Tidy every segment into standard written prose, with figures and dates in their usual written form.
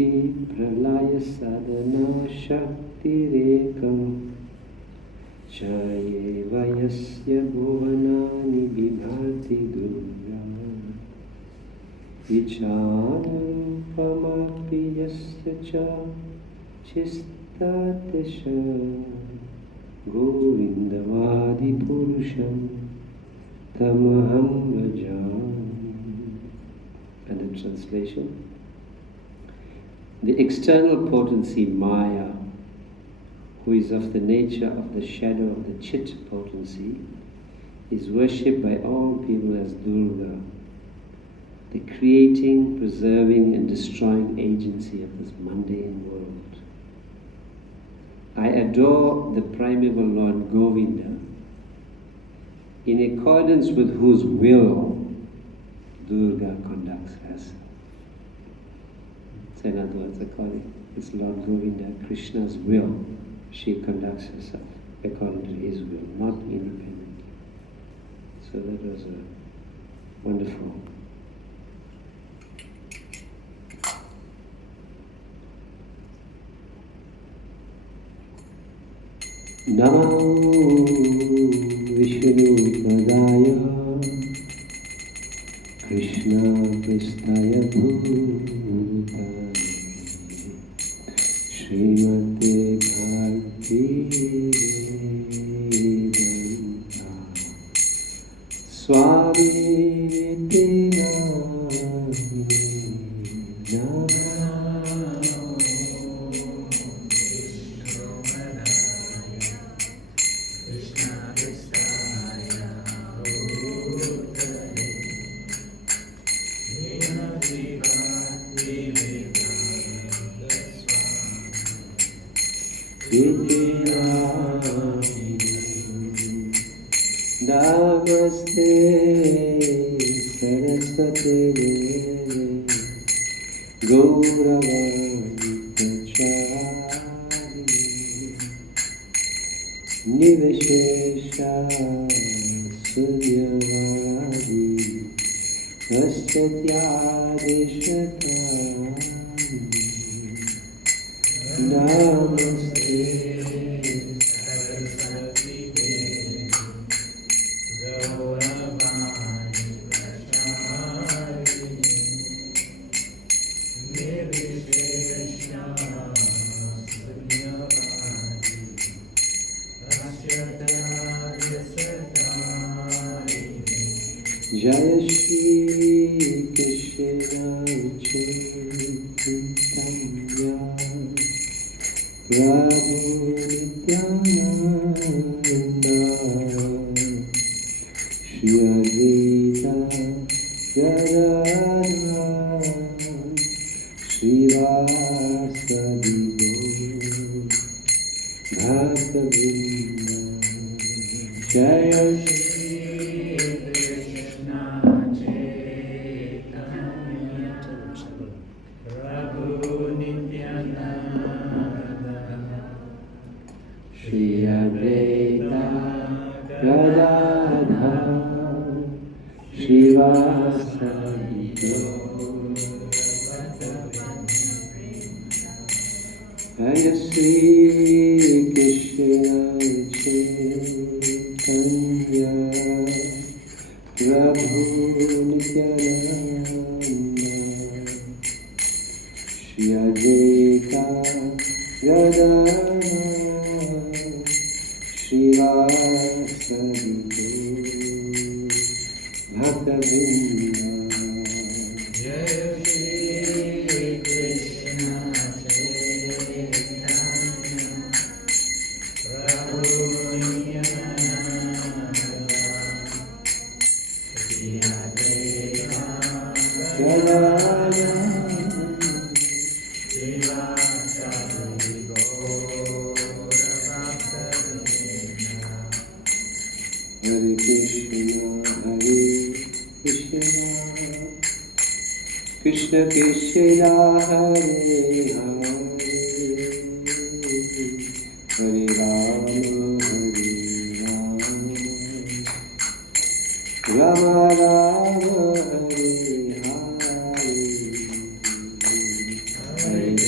Iti pralaya sadhana shakti rekam chaye vayasya bhuvanani vibhati durga vichanam pamapi yasya cha chistatisha govindavadi purusham tamaham bhajami. And the translation: the external potency Maya, who is of the nature of the shadow of the Chit potency, is worshipped by all people as Durga, the creating, preserving and destroying agency of this mundane world. I adore the primeval Lord Govinda, in accordance with whose will Durga conducts herself. So in other words, according to Lord Govinda, Krishna's will, she conducts herself according to his will, not independently. So that was a wonderful. Namo Vishnu Padaya Krishna Pristaya Bhutale Srimate Bhakti Vedanta Swami Namaste Saraswati Deve Gauravani Prachari Niveshesha Sunyavadi Vasyatyadeśatari Namaste Jaya Shri Krishna Chaitanya Prabhu Nityananda Shri Advaita Gadadhara Srivasadi Gaur Bhakta-vrinda Jaya Shri Shri Advaita Gadadhara Srivasadi Gaur Jaya Shri Krishna Chaitanya Prabhu Nityananda Shri Advaita Gadadhara Srivasadi Gaur Bhakta-vrinda Jaya Shri Krishna Chaitanya Prabhu Nityananda Shri Advaita Gadadhara Srivasadi Gaur Hare Krishna, Krishna Krishna, Hare Hare, Hare Rama, Rama Rama, Hare Hare, Hare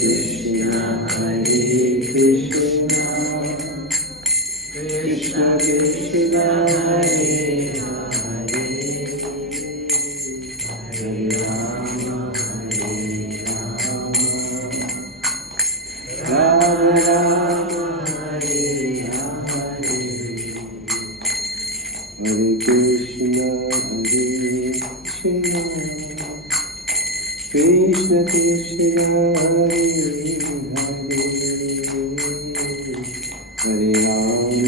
Krishna, Hare Rama,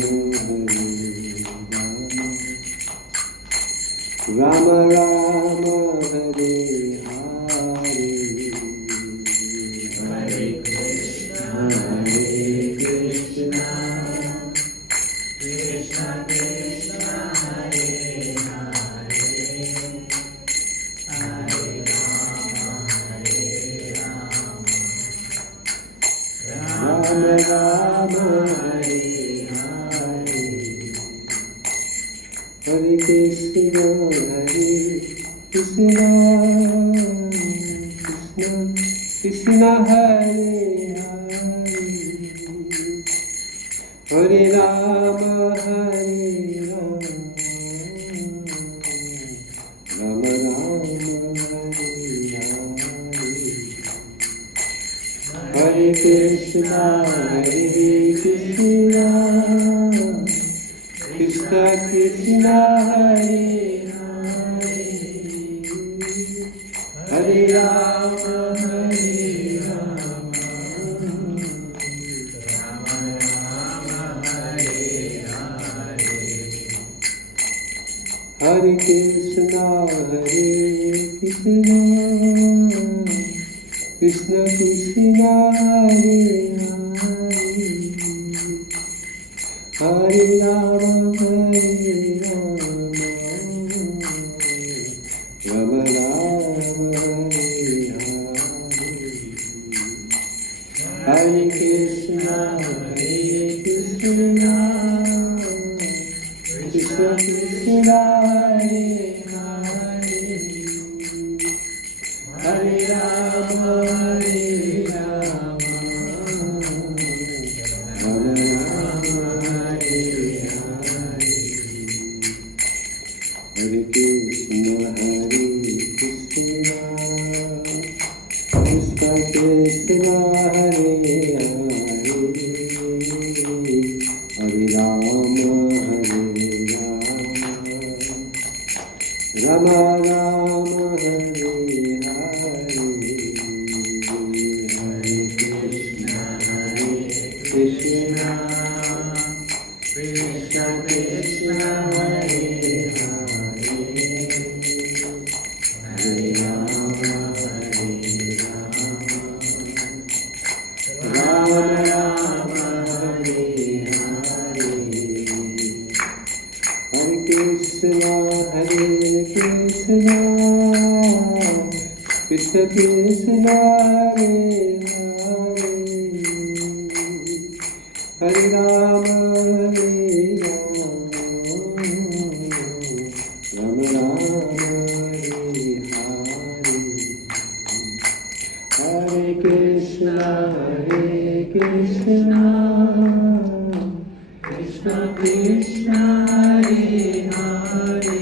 Rama Rama, Hare Hare, Hare Krishna, Krishna Krishna, Hare Hare, Hare Rama, Rama Hare Hare, Hare Krishna, Krishna Krishna, Hare Hare, Hare Rama, Hare Rama, Rama Rama, Hare Hare, Hare Krishna, Krishna Krishna, Hare Hare, Hare Rama, Hare Rama, Rama Rama, Hare Hare, Hare Krishna, Krishna Krishna, Hare Hare, Hare Rama, Hare Rama, Rama Rama, Hare Hare, Hare Krishna, Krishna Krishna, Hare Hare, Hare Rama, Hare Rama, Rama Rama, Hare Hare, Hare Krishna, Krishna Krishna, Hare Hare, Hare Rama, Hare Rama, Rama Rama, Hare Hare, Hare Krishna, Krishna Krishna, Hare Hare, Hare Rama, Hare Rama, Rama Rama, Hare Hare, Hare Krishna, Krishna Krishna, Hare Hare, Hare Rama, Hare Rama, Rama Rama, Hare Hare, Hare Krishna, Krishna Krishna, Hare Hare, Hare Rama, Hare Rama, Rama Rama, Hare Hare, Hare Krishna, Krishna Krishna, Hare Hare,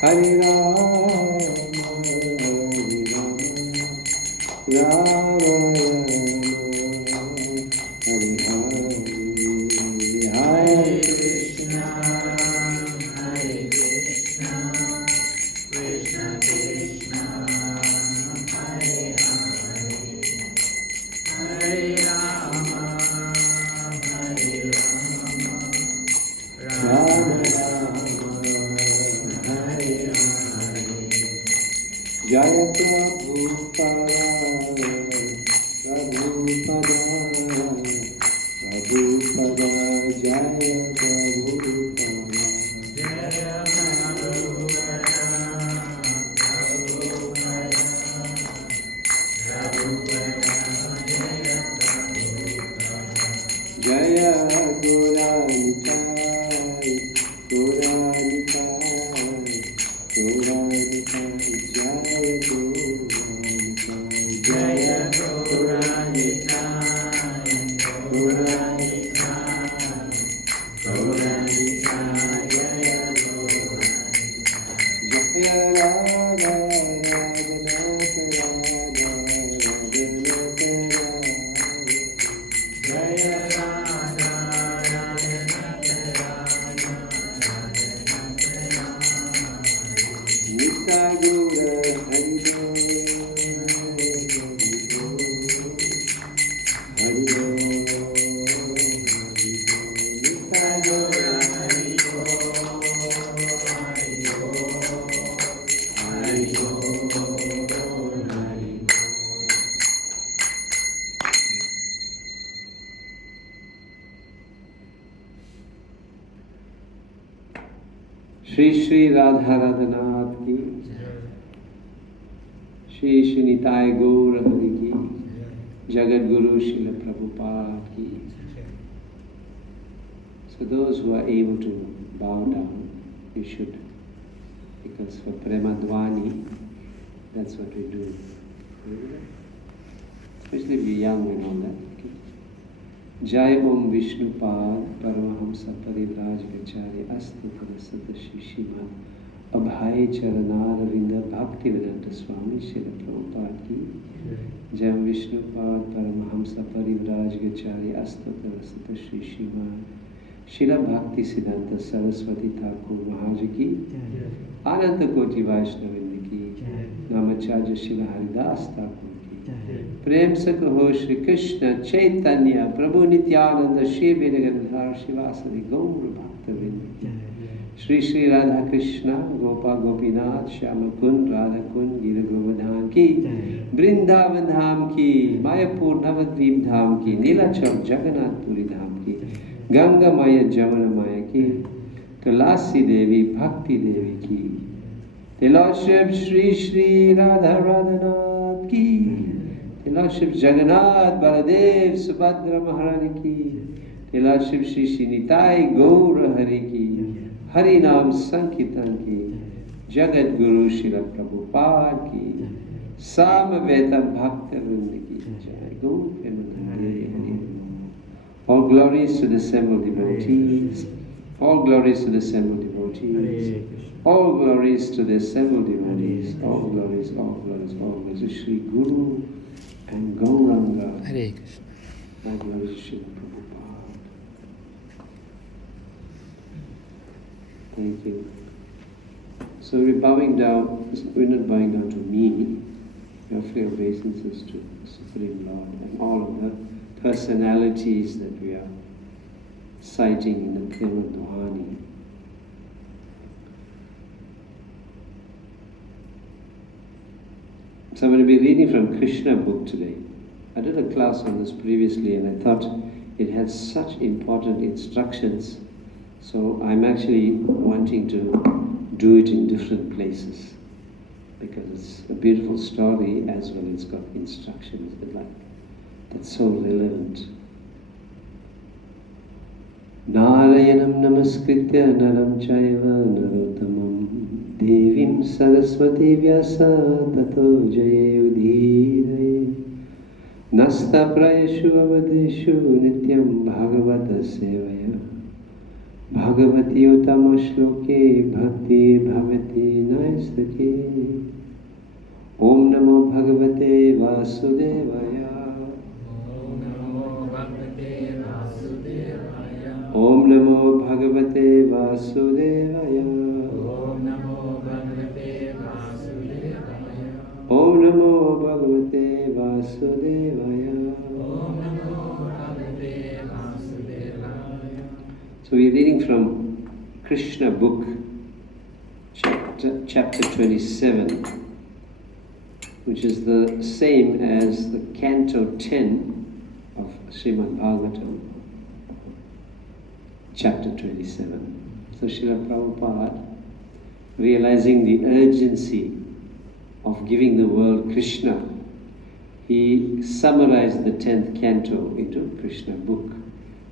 Hare Rama, Rama Rama, Hare Hare, Hare Krishna, Krishna Krishna, Hare Hare, Hare Rama, Hare Rama, Rama Rama, Hare Hare, Jaya Prabhupada, Prabhupada, Prabhupada, Jaya Prabhupada, Jaya Prabhupada, Prabhupada, Prabhupada, Jaya Prabhupada, Jaya Gauranitai, Gauranitai, Gauranitai, Jaya Gauranitai. Shri Shri Radha Radhanath ki, Shri Shri Nitai Gaur Hari ki, Jagat Guru Srila Prabhupada ki. So those who are able to bow down, you should, because for Premadwani, that's what we do. Especially if you're young and all that. Okay. Jai Om Vishnupad Paramahamsa Parivraj Gacharya Astu Parasata Shishima Abhai Charanara Vinda Bhaktivedanta Swami Srila Prabhupada ki. Jai Om Vishnupad Paramahamsa Parivraj Gacharya Astu Parasata Shishima Srila Bhakti Siddhanta Saraswati Thakur Maharaj ki. Ananta Koti Vaishnavinda ki. Namacharya Srila Haridas Thakur. प्रेम से कहो श्री कृष्ण चैतन्य प्रभु नित्यानंद श्री वीरगंधार शिवासदि गौर भक्तवृंद श्री श्री राधा कृष्ण गोपा गोपीनाथ श्याम कुंड राधा कुंड गिर गोवर्धन की वृंदावन धाम की मायापुर नवद्वीप धाम की नीलाचल जगन्नाथपुरी धाम की गंगा माया जमुना माया की तुलसी देवी भक्ति देवी की तिलोश्रम श्री श्री राधा राधानाथ की Lordship Jagannath, Baladev, Subhadra Maharani ki. Lordship Shri Shri Nitai Gaura Hari ki. Hari Nam Sankirtan ki. Jagat Guru Srila Prabhupada ki. Samaveta Bhakta Vrinda ki. Jai Gaur Premanande. All glories to the assembled devotees. All glories to the assembled devotees. All glories to the assembled devotees. All glories, all glories, all glories to Shri Guru and Gauranga. Hare Krishna. My glories to Shri Prabhupada. Thank you. So we're bowing down, we're not bowing down to me, we offer obeisances to Supreme Lord and all of the personalities that we are citing in the Prema Dhwani. So I'm going to be reading from Krishna book today. I did a class on this previously and I thought it had such important instructions. So I'm actually wanting to do it in different places because it's a beautiful story as well as it's got instructions that that's so relevant. Narayanam namaskritya naram chaiva narottamam devim saraswati vyasa tato jaye udhire nasta prayashu avadeshu nityam bhagavata sevaya bhagavati utama shloke bhakti bhavati naistake Om namo bhagavate vasudevaya Om namo bhagavate vasudevaya Om namo bhagavate vasudevaya Om namo bhagavate vasudevaya Om namo bhagavate vasudevaya. So we're reading from Krishna book, chapter 27, which is the same as the canto 10 of Srimad Bhagavatam. Chapter 27. So Srila Prabhupada, realizing the urgency of giving the world Krishna, he summarized the 10th canto into Krishna book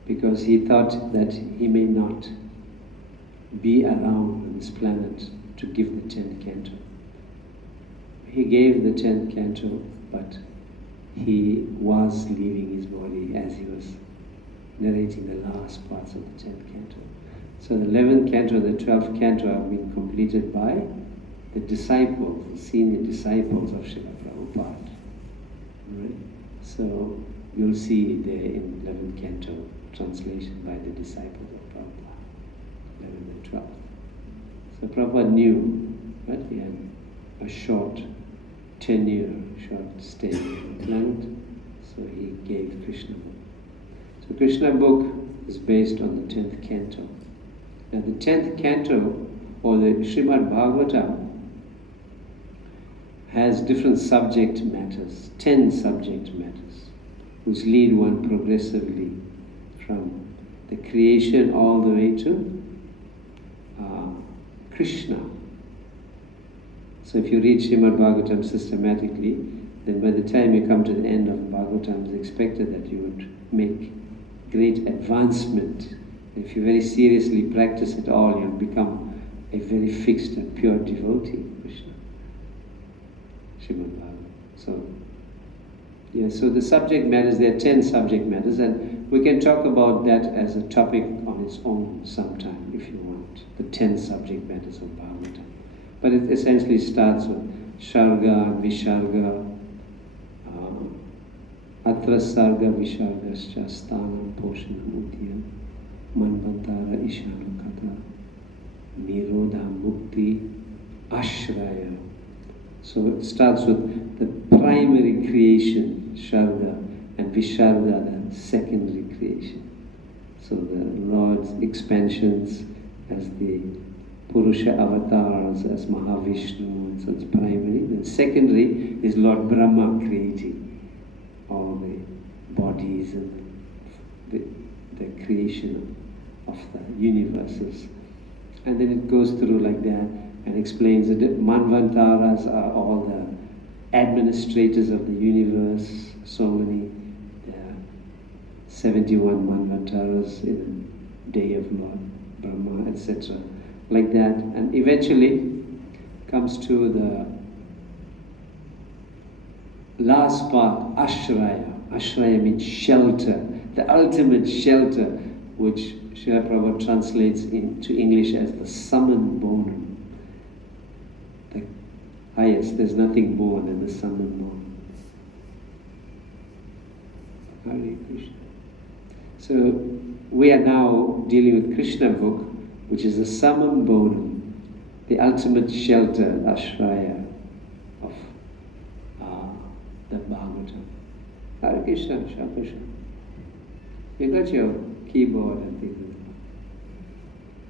because he thought that he may not be around on this planet to give the 10th canto. He gave the 10th canto, but he was leaving his body as he was narrating the last parts of the 10th canto. So the 11th canto and the 12th canto have been completed by the disciples, the senior disciples of Srila Prabhupada. Right? So you'll see there in 11th canto translation by the disciples of Prabhupada, 11th and 12th. So Prabhupada knew, right? He had a short tenure, short stay on the planet, so he gave Krishna book. The Krishna book is based on the 10th canto. Now the 10th canto, or the Srimad Bhagavatam, has different subject matters, 10 subject matters, which lead one progressively from the creation all the way to Krishna. So if you read Srimad Bhagavatam systematically, then by the time you come to the end of Bhagavatam, it's expected that you would make great advancement. If you very seriously practice it all, you'll become a very fixed and pure devotee of Krishna. Srimad Bhagavatam. So the subject matters, there are 10 subject matters, and we can talk about that as a topic on its own sometime if you want, the 10 subject matters of Bhagavatam. But it essentially starts with Sharga, Visharga, Atra Sarga, Vishargascha, Sthanam, Poshanam, Udiyam, Manvantara, Ishana, Kata, Nirodha, Mukti, Ashraya. So it starts with the primary creation, Sharga, and Visharga, the secondary creation. So the Lord's expansions as the Purusha avatars, as Mahavishnu, so it's primary. Then secondary is Lord Brahma creating all the bodies and the creation of the universes. And then it goes through like that and explains that Manvantaras are all the administrators of the universe, so many, 71 Manvantaras in the day of Lord Brahma, etc. Like that, and eventually comes to the last part, Ashraya. Ashraya means shelter, the ultimate shelter, which Srila Prabhupada translates into English as the summum bonum. The highest, there's nothing more than the summum bonum. Hare Krishna. So we are now dealing with Krishna book, which is the summum bonum, the ultimate shelter, Ashraya of the Bhagavatam. Hare Krishna, Shri Krishna. You got your keyboard and things.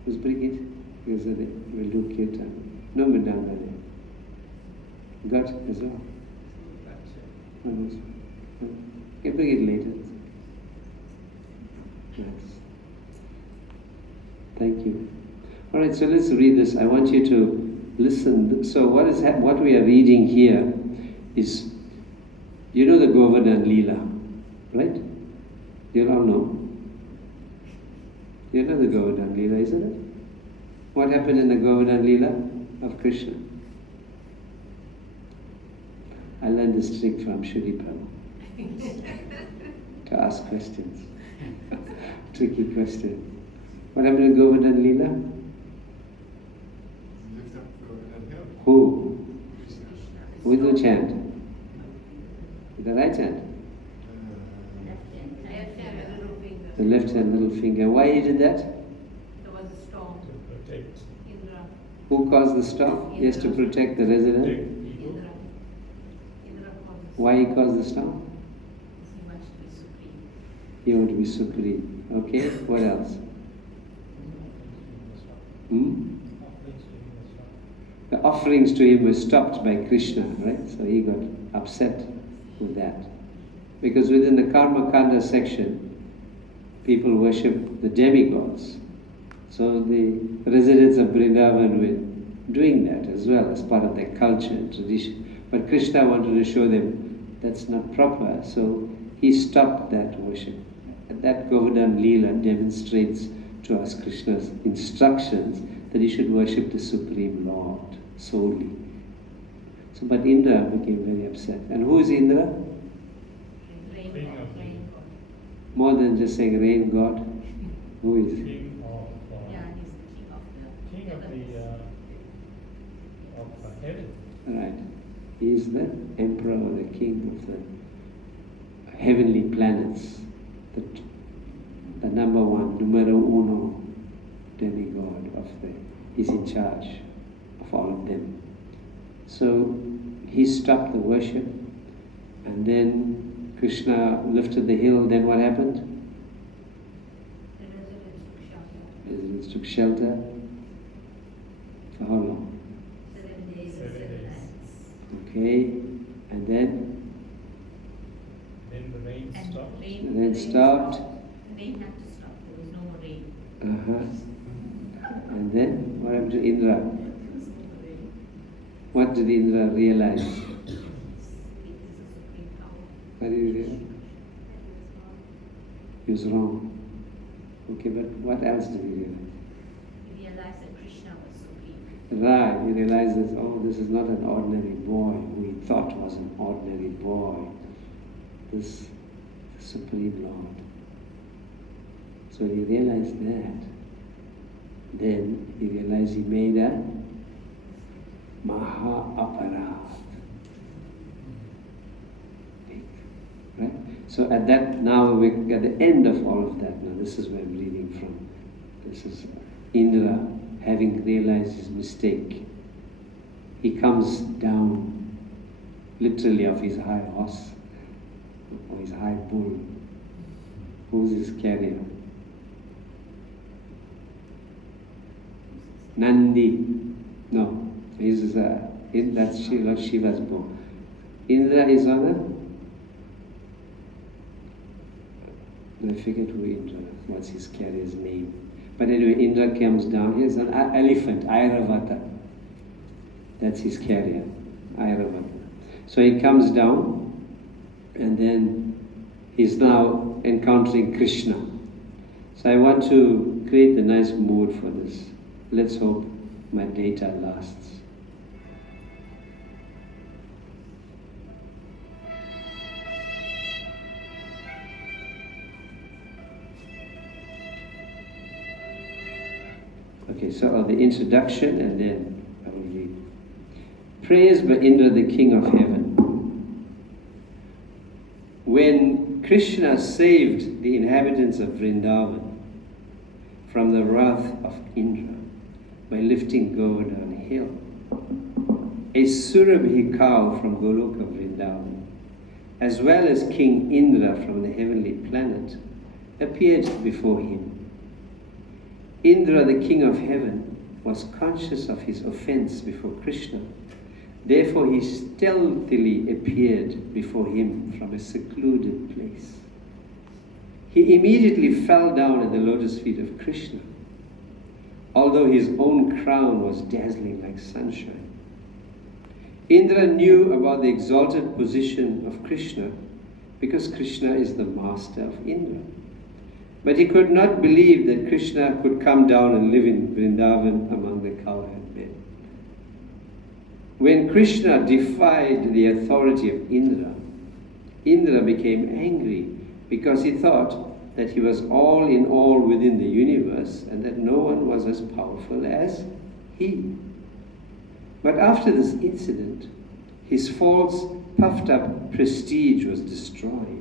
Just bring it, because we'll do kirtan. No, Madame. Got as well. Okay, bring it later. Yes. Thank you. All right, so let's read this. I want you to listen. So what we are reading here is, you know the Govardhan Leela, right? You all know. You know the Govardhan Leela, isn't it? What happened in the Govardhan Leela of Krishna? I learned this trick from Shri Prabhu to ask questions. Tricky question. What happened in Govardhan Leela? Lift up Govardhan Hill. Who? With the chant? The right hand? The left hand little finger. Why he did that? There was a storm. To protect. Indra. Who caused the storm? He has to protect the resident. Indra. Indra caused the storm. Why he caused the storm? He wants to be supreme. He wanted to be supreme. Okay, what else? The offerings to him were stopped by Krishna, right? So he got upset with that. Because within the Karma Kanda section, people worship the demigods. So the residents of Vrindavan were doing that as well as part of their culture and tradition. But Krishna wanted to show them that's not proper, so he stopped that worship. That Govardhan Leela demonstrates to us Krishna's instructions that he should worship the Supreme Lord solely. So, but Indra became very upset. And who is Indra? Rain God. More than just saying rain god. Who is? King of, Yeah, he's the king of of heaven. Right. He is the emperor or the king of the heavenly planets. The number one, numero uno demigod of he's in charge of all of them. So he stopped the worship, and then Krishna lifted the hill. Then what happened? The residents took shelter. Residents took shelter. For how long? 7 days. 7 days. nights. Okay, and then Then the rain And stopped. the rain stopped. Rain had to stop. There was no more rain. And then What happened to Indra? What did Indra realize? What did he realize? He was wrong. Okay, but what else did he realize? He realized that Krishna was supreme. Right, he realizes, oh, this is not an ordinary boy who he thought was an ordinary boy. This Supreme Lord. So when he realized that, then he realized he made a Maha Aparadh. Right? So at that, now we're at the end of all of that. Now this is where I'm reading from. This is Indra having realized his mistake. He comes down literally off his high horse or his high bull. Who's his carrier? Nandi. No, that's Lord Shiva's bull. Indra is on I forget who Indra, what's his carrier's name. But anyway, Indra comes down. He's an elephant, Airavata. That's his carrier, Airavata. So he comes down, and then he's now encountering Krishna. So I want to create a nice mood for this. Let's hope my data lasts. Okay, so the introduction and then I will read. Praise by Indra, the King of Heaven. When Krishna saved the inhabitants of Vrindavan from the wrath of Indra by lifting Govardhan hill, a Surabhi cow from Goloka Vrindavan, as well as King Indra from the heavenly planet, appeared before him. Indra, the king of heaven, was conscious of his offense before Krishna. Therefore he stealthily appeared before him from a secluded place. He immediately fell down at the lotus feet of Krishna, although his own crown was dazzling like sunshine. Indra knew about the exalted position of Krishna because Krishna is the master of Indra. But he could not believe that Krishna could come down and live in Vrindavan among the cowherd men. When Krishna defied the authority of Indra, Indra became angry because he thought that he was all in all within the universe and that no one was as powerful as he. But after this incident, his false, puffed up prestige was destroyed.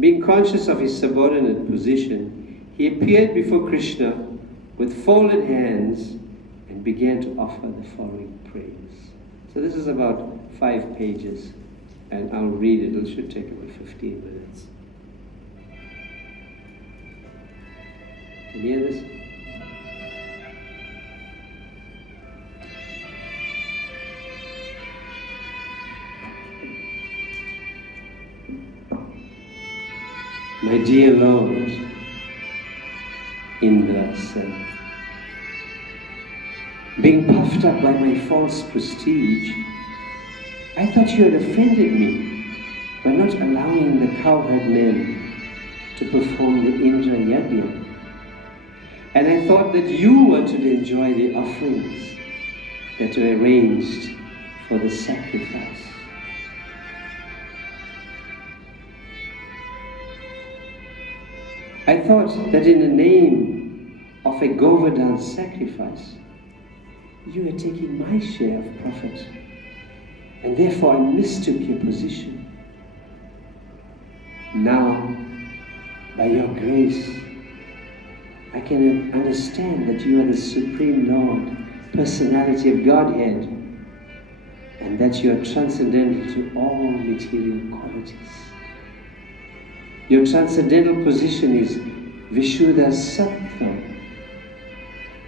Being conscious of his subordinate position, he appeared before Krishna with folded hands and began to offer the following praise. So this is about 5 pages, and I'll read it. It should take about 15 minutes. Can you hear this? My dear Lord, Indra said, being puffed up by my false prestige, I thought you had offended me by not allowing the cowherd men to perform the Indra Yajna. And I thought that you wanted to enjoy the offerings that were arranged for the sacrifice. I thought that in the name of a Govardhan sacrifice, you were taking my share of profit, and therefore I mistook your position. Now, by your grace, I can understand that you are the Supreme Lord, personality of Godhead, and that you are transcendental to all material qualities. Your transcendental position is Vishuddha Sattva,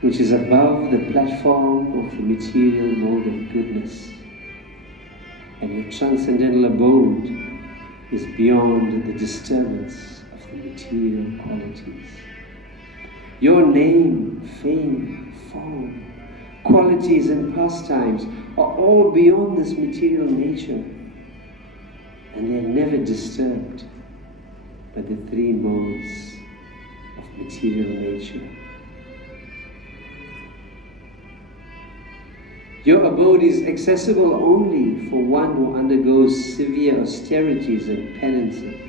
which is above the platform of the material mode of goodness. And your transcendental abode is beyond the disturbance of the material qualities. Your name, fame, form qualities and pastimes are all beyond this material nature, and they are never disturbed by the three modes of material nature. Your abode is accessible only for one who undergoes severe austerities and penances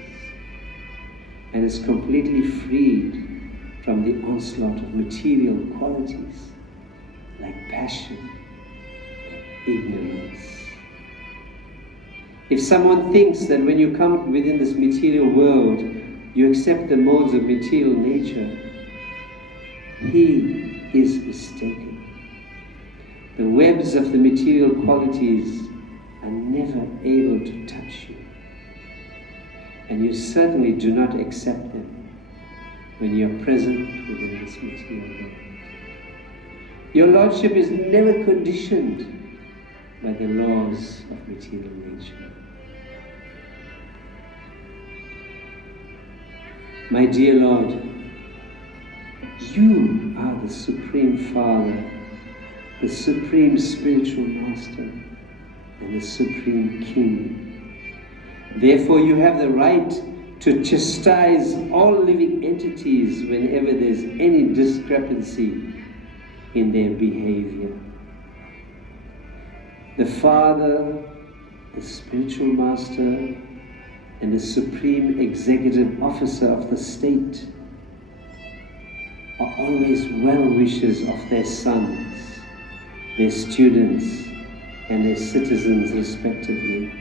and is completely freed from the onslaught of material qualities like passion and ignorance. If someone thinks that when you come within this material world, you accept the modes of material nature, he is mistaken. The webs of the material qualities are never able to touch you, and you certainly do not accept them when you are present within this material world. Your Lordship is never conditioned by the laws of material nature. My dear Lord, you are the Supreme Father, the Supreme Spiritual Master, and the Supreme King. Therefore, you have the right to chastise all living entities whenever there's any discrepancy in their behavior. The Father, the Spiritual Master, and the Supreme Executive Officer of the state are always well-wishers of their sons, their students, and their citizens respectively.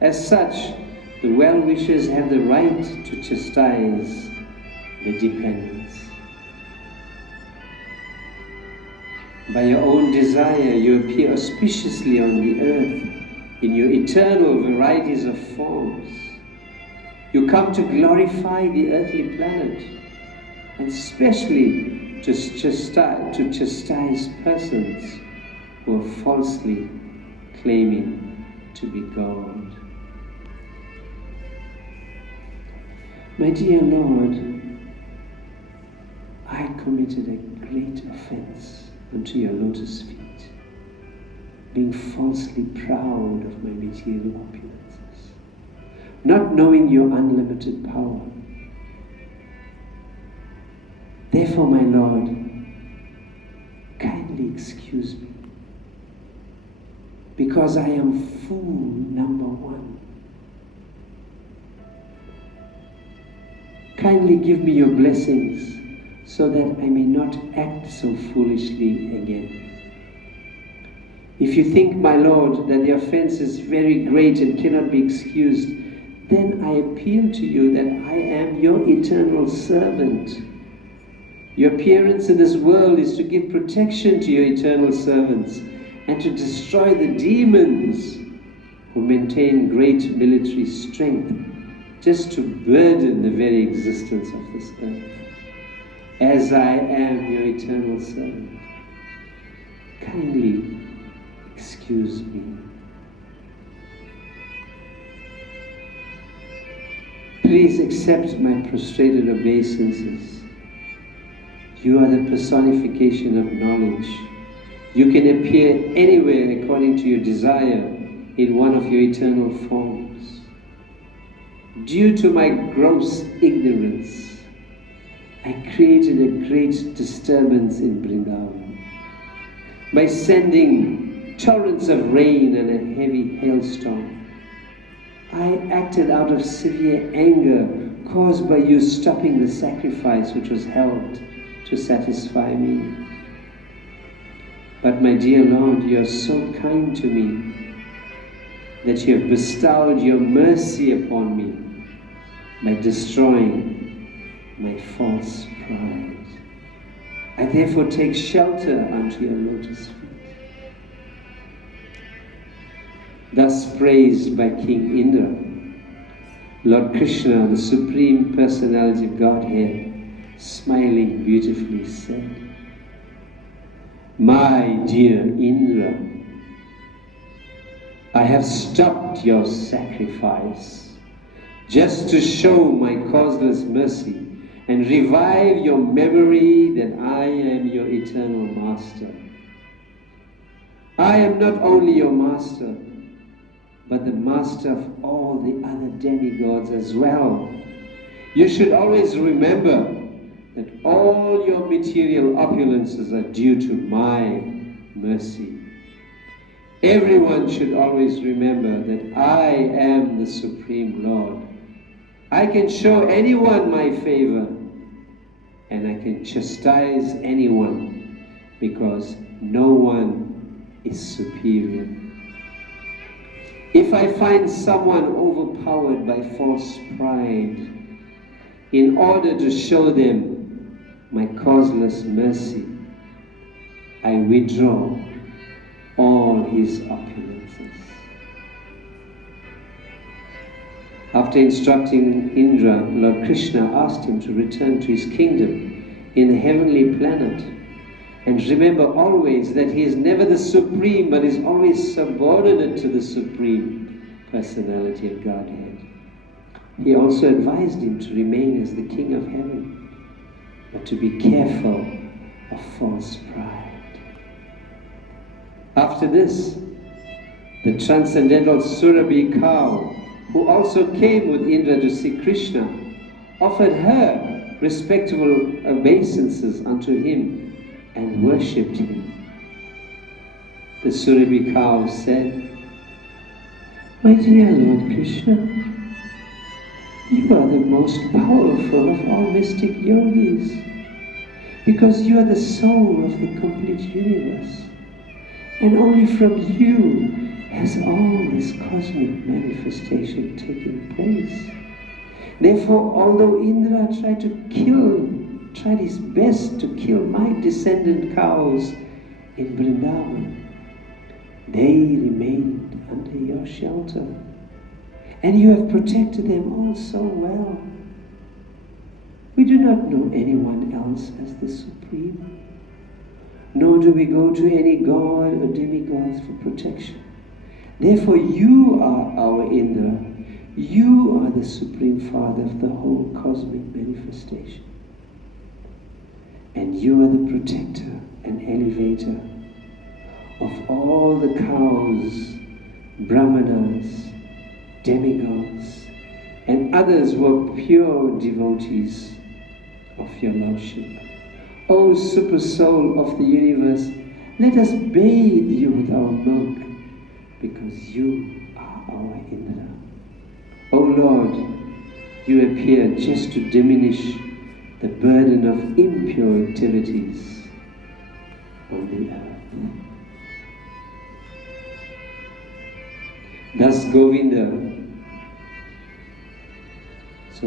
As such, the well-wishers have the right to chastise the dependents. By your own desire, you appear auspiciously on the earth in your eternal varieties of forms. You come to glorify the earthly planet, and especially to chastise persons who are falsely claiming to be God. My dear Lord, I committed a great offense unto your lotus feet, being falsely proud of my material opulences, not knowing your unlimited power. Therefore, my Lord, kindly excuse me, because I am fool number one. Kindly give me your blessings so that I may not act so foolishly again. If you think, my Lord, that the offense is very great and cannot be excused, then I appeal to you that I am your eternal servant. Your appearance in this world is to give protection to your eternal servants and to destroy the demons who maintain great military strength just to burden the very existence of this earth. As I am your eternal servant, kindly excuse me. Please accept my prostrated obeisances. You are the personification of knowledge. You can appear anywhere according to your desire in one of your eternal forms. Due to my gross ignorance, I created a great disturbance in Vrindavan by sending torrents of rain and a heavy hailstorm. I acted out of severe anger caused by you stopping the sacrifice which was held to satisfy me. But my dear Lord, you are so kind to me that you have bestowed your mercy upon me by destroying my false pride. I therefore take shelter unto your lotus feet. Thus praised by King Indra, Lord Krishna, the Supreme Personality of Godhead, smiling beautifully said, "My dear Indra, I have stopped your sacrifice just to show my causeless mercy and revive your memory that I am your eternal master. I am not only your master, but the master of all the other demigods as well. You should always remember that all your material opulences are due to my mercy. Everyone should always remember that I am the Supreme Lord. I can show anyone my favor, and I can chastise anyone, because no one is superior. If I find someone overpowered by false pride, in order to show them my causeless mercy, I withdraw all his opulences. After instructing Indra, Lord Krishna asked him to return to his kingdom in the heavenly planet. And remember always that he is never the Supreme, but is always subordinate to the Supreme Personality of Godhead. He also advised him to remain as the King of Heaven, but to be careful of false pride. After this, the transcendental Surabhi cow, who also came with Indra to see Krishna, offered her respectable obeisances unto him and worshipped him. The Surabhi cow said, "My dear Lord Krishna, you are the most powerful of all mystic yogis, because you are the soul of the complete universe, and only from you has all this cosmic manifestation taken place. Therefore, although Indra tried his best to kill my descendant cows in Vrindavan, they remained under your shelter, and you have protected them all so well. We do not know anyone else as the Supreme, nor do we go to any god or demigods for protection. Therefore you are our Indra. You are the Supreme Father of the whole cosmic manifestation. And you are the protector and elevator of all the cows, brahmanas, demigods, and others who are pure devotees of your Lordship. O Super Soul of the universe, let us bathe you with our milk, because you are our Indra. O Lord, you appear just to diminish the burden of impure activities on the earth. Thus Govinda, so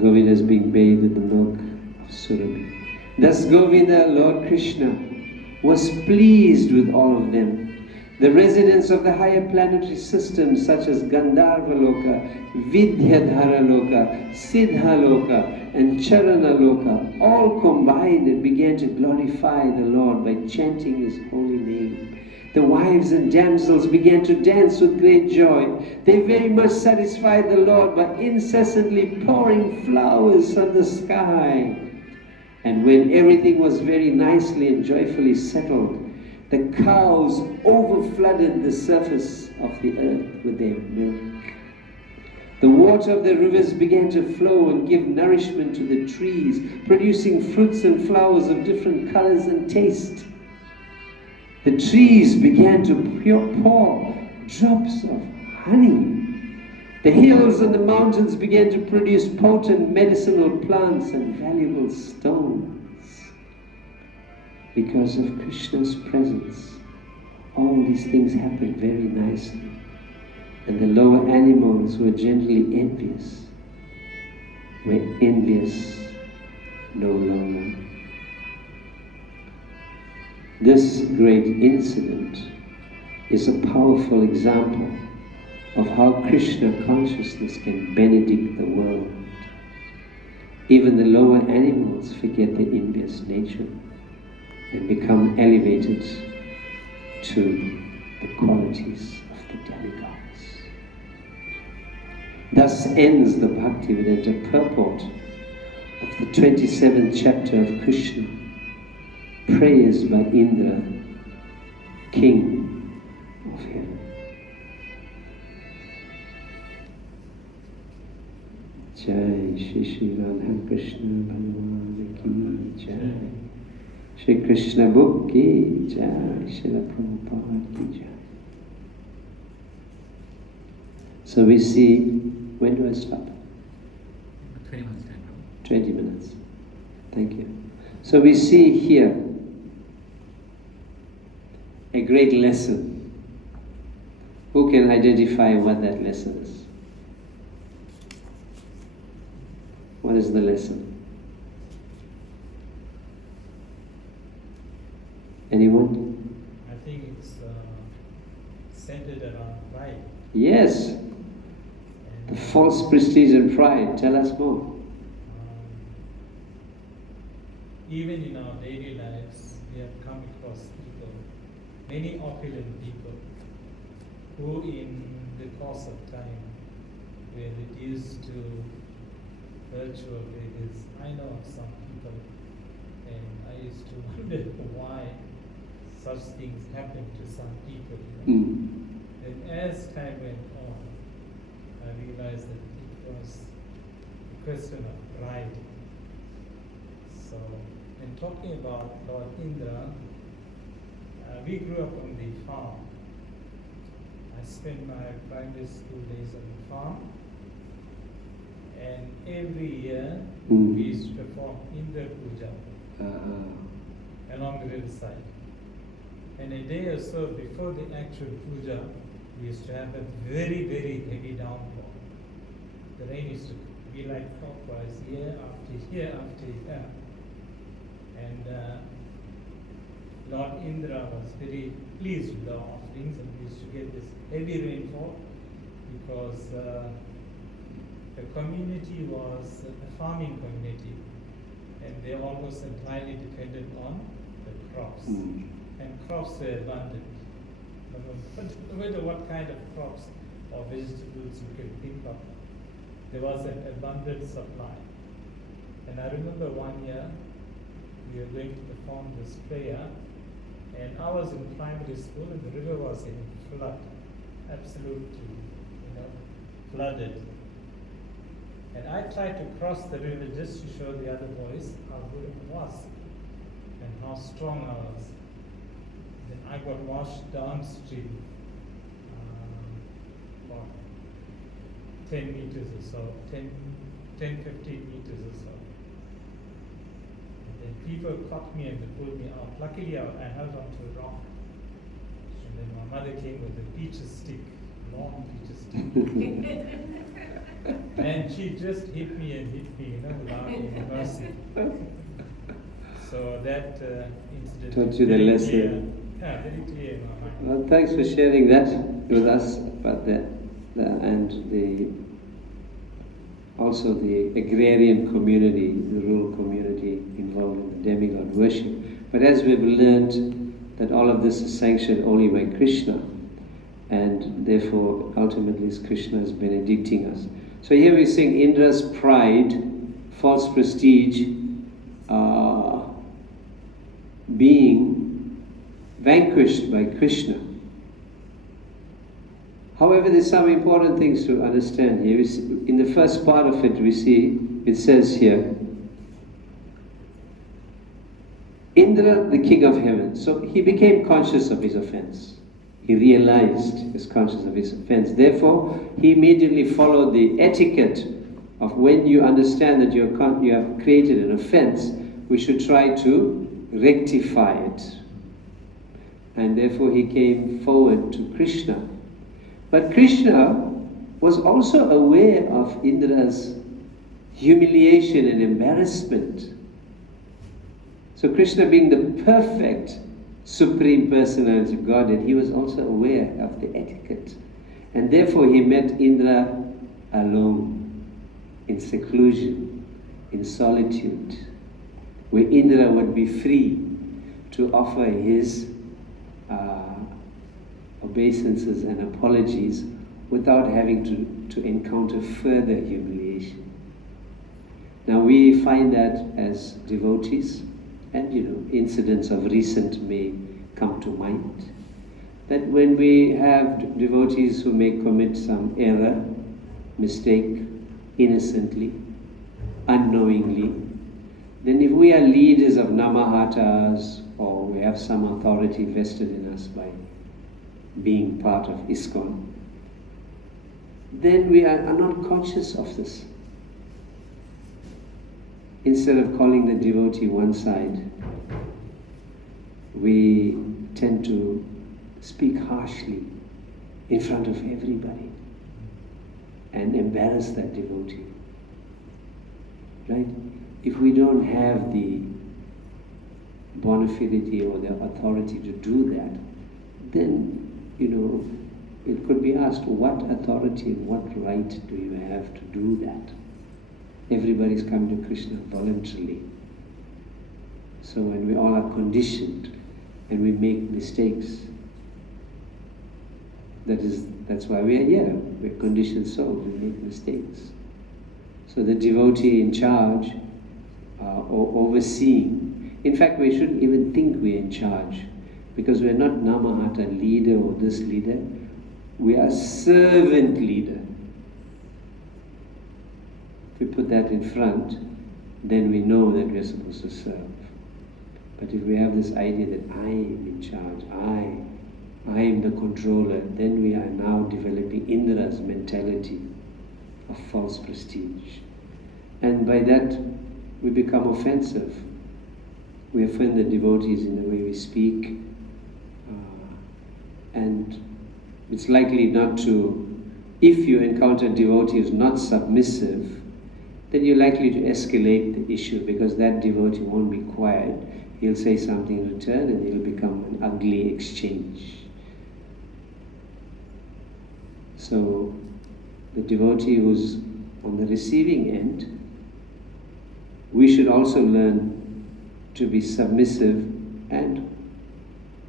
Govinda is being bathed in the milk of Surabhi. Thus Govinda, Lord Krishna, was pleased with all of them. The residents of the higher planetary systems such as Gandharva Loka, Vidyadhara Loka, Siddha Loka, and Charana Loka all combined and began to glorify the Lord by chanting His holy name. The wives and damsels began to dance with great joy. They very much satisfied the Lord by incessantly pouring flowers on the sky. And when everything was very nicely and joyfully settled, the cows overflooded the surface of the earth with their milk. The water of the rivers began to flow and give nourishment to the trees, producing fruits and flowers of different colors and taste. The trees began to pour drops of honey. The hills and the mountains began to produce potent medicinal plants and valuable stones. Because of Krishna's presence, all these things happened very nicely. And the lower animals who were generally envious were envious no longer. This great incident is a powerful example of how Krishna consciousness can benedict the world. Even the lower animals forget their envious nature and become elevated to the qualities of the demigods. Thus ends the Bhaktivedanta purport of the 27th chapter of Krishna, praised by Indra, king Shri Radha Krishna Bhagavan Ki Jai. Shri Krishna Book Ki Jai. Srila Prabhupada Ki Jai. So we see, when do I stop? 20 minutes time. 20 minutes. Thank you. So we see here a great lesson. Who can identify what that lesson is? What is the lesson? Anyone? I think it's centered around pride. Yes, And, the false prestige and pride. Tell us more. Even in our daily lives, we have come across people, many opulent people, who in the course of time were reduced to virtual beggars. I know of some people, and I used to wonder why such things happen to some people. And as time went on, I realized that it was a question of pride. So, in talking about Lord Indra, we grew up on the farm. I spent my primary school days on the farm, and every year we used to perform Indra Puja along the riverside. And a day or so before the actual puja, we used to have a very, very heavy downpour. The rain used to be like clockwise year after year after year. And Lord Indra was very pleased with our offerings, and we used to get this heavy rainfall because the community was a farming community, and they almost entirely depended on the crops. And crops were abundant. No matter what kind of crops or vegetables you can think of, there was an abundant supply. And I remember one year we were going to perform this prayer, and I was in primary school, and the river was in flood, absolutely, flooded. And I tried to cross the river just to show the other boys how good it was and how strong I was. Then I got washed downstream, about 10 meters or so, 10, 15 meters or so. And then people caught me and they pulled me out. Luckily, I held on to a rock. And then my mother came with a peaches stick, long peaches stick. And she just hit me, without any mercy. So that incident Taught you the very lesson. clear. Yeah, very clear in my mind. Well, thanks for sharing that with us about that, and also the agrarian community, the rural community involved in the demigod worship. But as we've learned that all of this is sanctioned only by Krishna, and therefore ultimately is Krishna's benedicting us. So here we sing Indra's pride, false prestige, being vanquished by Krishna. However, there's some important things to understand here. In the first part of it, we see, it says here, Indra, the king of heaven. So he became conscious of his offense. He realized he was conscious of his offense. Therefore, he immediately followed the etiquette of when you understand that you have created an offense, we should try to rectify it. And therefore he came forward to Krishna. But Krishna was also aware of Indra's humiliation and embarrassment. So Krishna, being the perfect Supreme Personality of Godhead, he was also aware of the etiquette. And therefore he met Indra alone, in seclusion, in solitude, where Indra would be free to offer his obeisances and apologies without having to encounter further humiliation. Now we find that as devotees, and incidents of recent may come to mind, that when we have devotees who may commit some error, mistake, innocently, unknowingly, then if we are leaders of Namahatas or we have some authority vested in us by being part of ISKCON, then we are not conscious of this. Instead of calling the devotee one side, we tend to speak harshly in front of everybody and embarrass that devotee. Right? If we don't have the bona fide or the authority to do that, then, it could be asked, what authority and what right do you have to do that? Everybody's coming to Krishna voluntarily. So when we all are conditioned and we make mistakes, that's why we are here. We're conditioned souls, we make mistakes. So the devotee in charge or overseeing, in fact we shouldn't even think we're in charge, because we're not Namahata leader or this leader, we are servant leader. If we put that in front, then we know that we're supposed to serve. But if we have this idea that I am in charge, I am the controller, then we are now developing Indra's mentality of false prestige. And by that, we become offensive. We offend the devotees in the way we speak, and it's likely not to, if you encounter a devotee who's not submissive, then you're likely to escalate the issue, because that devotee won't be quiet. He'll say something in return and it'll become an ugly exchange. So the devotee who's on the receiving end, we should also learn to be submissive and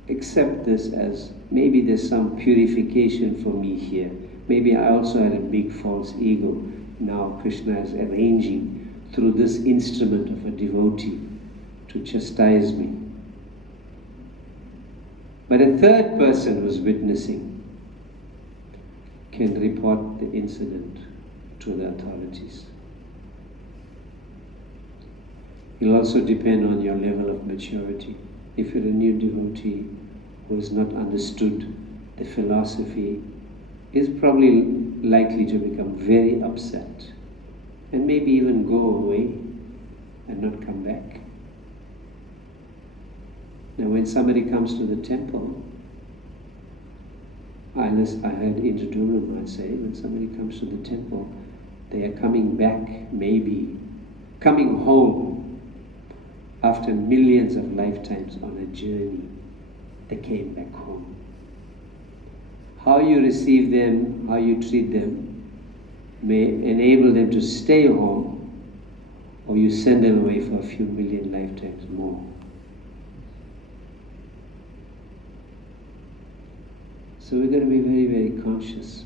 accept this as maybe there's some purification for me here. Maybe I also had a big false ego. Now Krishna is arranging through this instrument of a devotee to chastise me. But a third person who's witnessing can report the incident to the authorities. It'll also depend on your level of maturity. If you're a new devotee who has not understood the philosophy, is probably likely to become very upset and maybe even go away and not come back. Now when somebody comes to the temple, I heard Indra Durban say, when somebody comes to the temple, they are coming back, maybe coming home after millions of lifetimes on a journey. They came back home. How you receive them, how you treat them, may enable them to stay home, or you send them away for a few million lifetimes more. So we're going to be very, very conscious.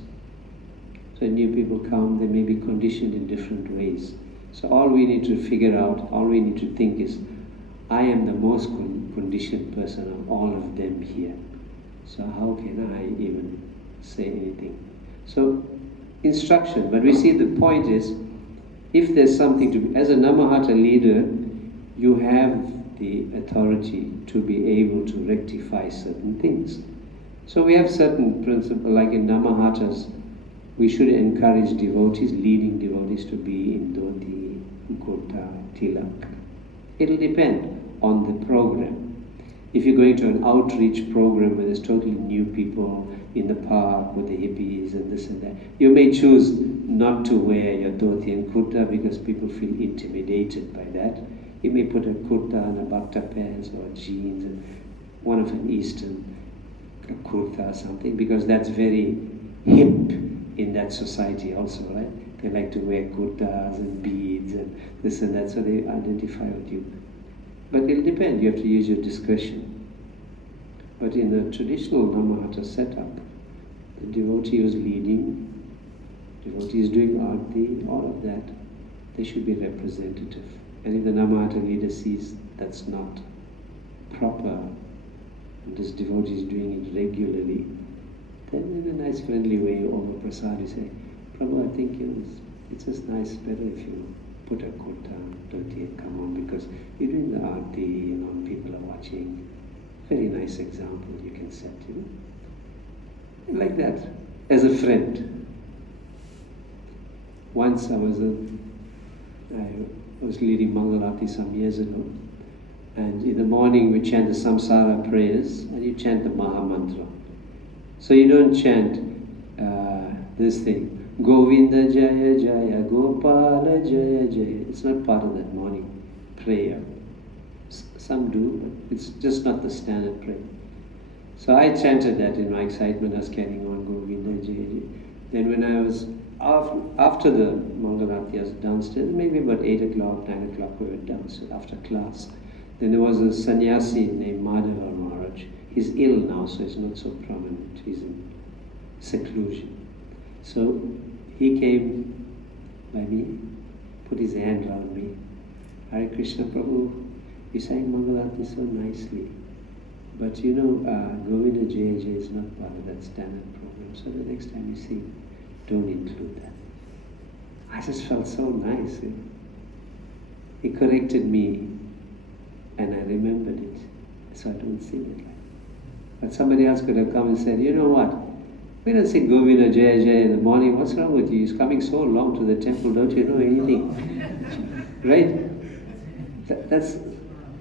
So new people come, they may be conditioned in different ways. So all we need to figure out, all we need to think is, I am the most conditioned person of all of them here. So how can I even say anything? So instruction, but we see the point is, if there's something to be, as a Namahata leader, you have the authority to be able to rectify certain things. So we have certain principles, like in Namahatas, we should encourage devotees, leading devotees, to be in dhoti, kurta, tilak. It'll depend on the program. If you're going to an outreach program where there's totally new people in the park with the hippies and this and that, you may choose not to wear your dhoti and kurta because people feel intimidated by that. You may put a kurta and a bhakta pants or jeans and one of an Eastern a kurta or something, because that's very hip in that society also, right? They like to wear kurtas and beads and this and that, so they identify with you. But it'll depend, you have to use your discretion. But in the traditional Namahata setup, the devotee who's leading, devotee is doing arti, all of that, they should be representative. And if the Namahata leader sees that's not proper, and this devotee is doing it regularly, then in a nice friendly way over prasad you say, Prabhu, I think it's just nice, better if you put a kurta, dhoti and come on, because you're doing the aarti, people are watching. Very nice example you can set, Like that, as a friend. Once I was leading Mangalati some years ago, and in the morning we chant the Samsara prayers, and you chant the Maha Mantra. So you don't chant this thing, Govinda Jaya Jaya, Gopala Jaya Jaya. It's not part of that morning prayer. Some do, but it's just not the standard prayer. So I chanted that in my excitement. I was carrying on Govinda Jaya Jaya. Then when I was after the Mangalarti, I was downstairs, maybe about 8 o'clock, 9 o'clock, we were downstairs after class. Then there was a sannyasi named Madhava Maharaj. He's ill now, so he's not so prominent. He's in seclusion. So he came by me, put his hand around me. Hare Krishna Prabhu, you sang Mangalarti so nicely. But Govinda Jaya Jaya is not part of that standard program. So the next time you sing, don't include that. I just felt so nice. He corrected me, and I remembered it. So I don't sing it like that. But somebody else could have come and said, you know what? We don't sing Govinda Jaya Jaya in the morning. What's wrong with you? He's coming so long to the temple. Don't you know anything? Right?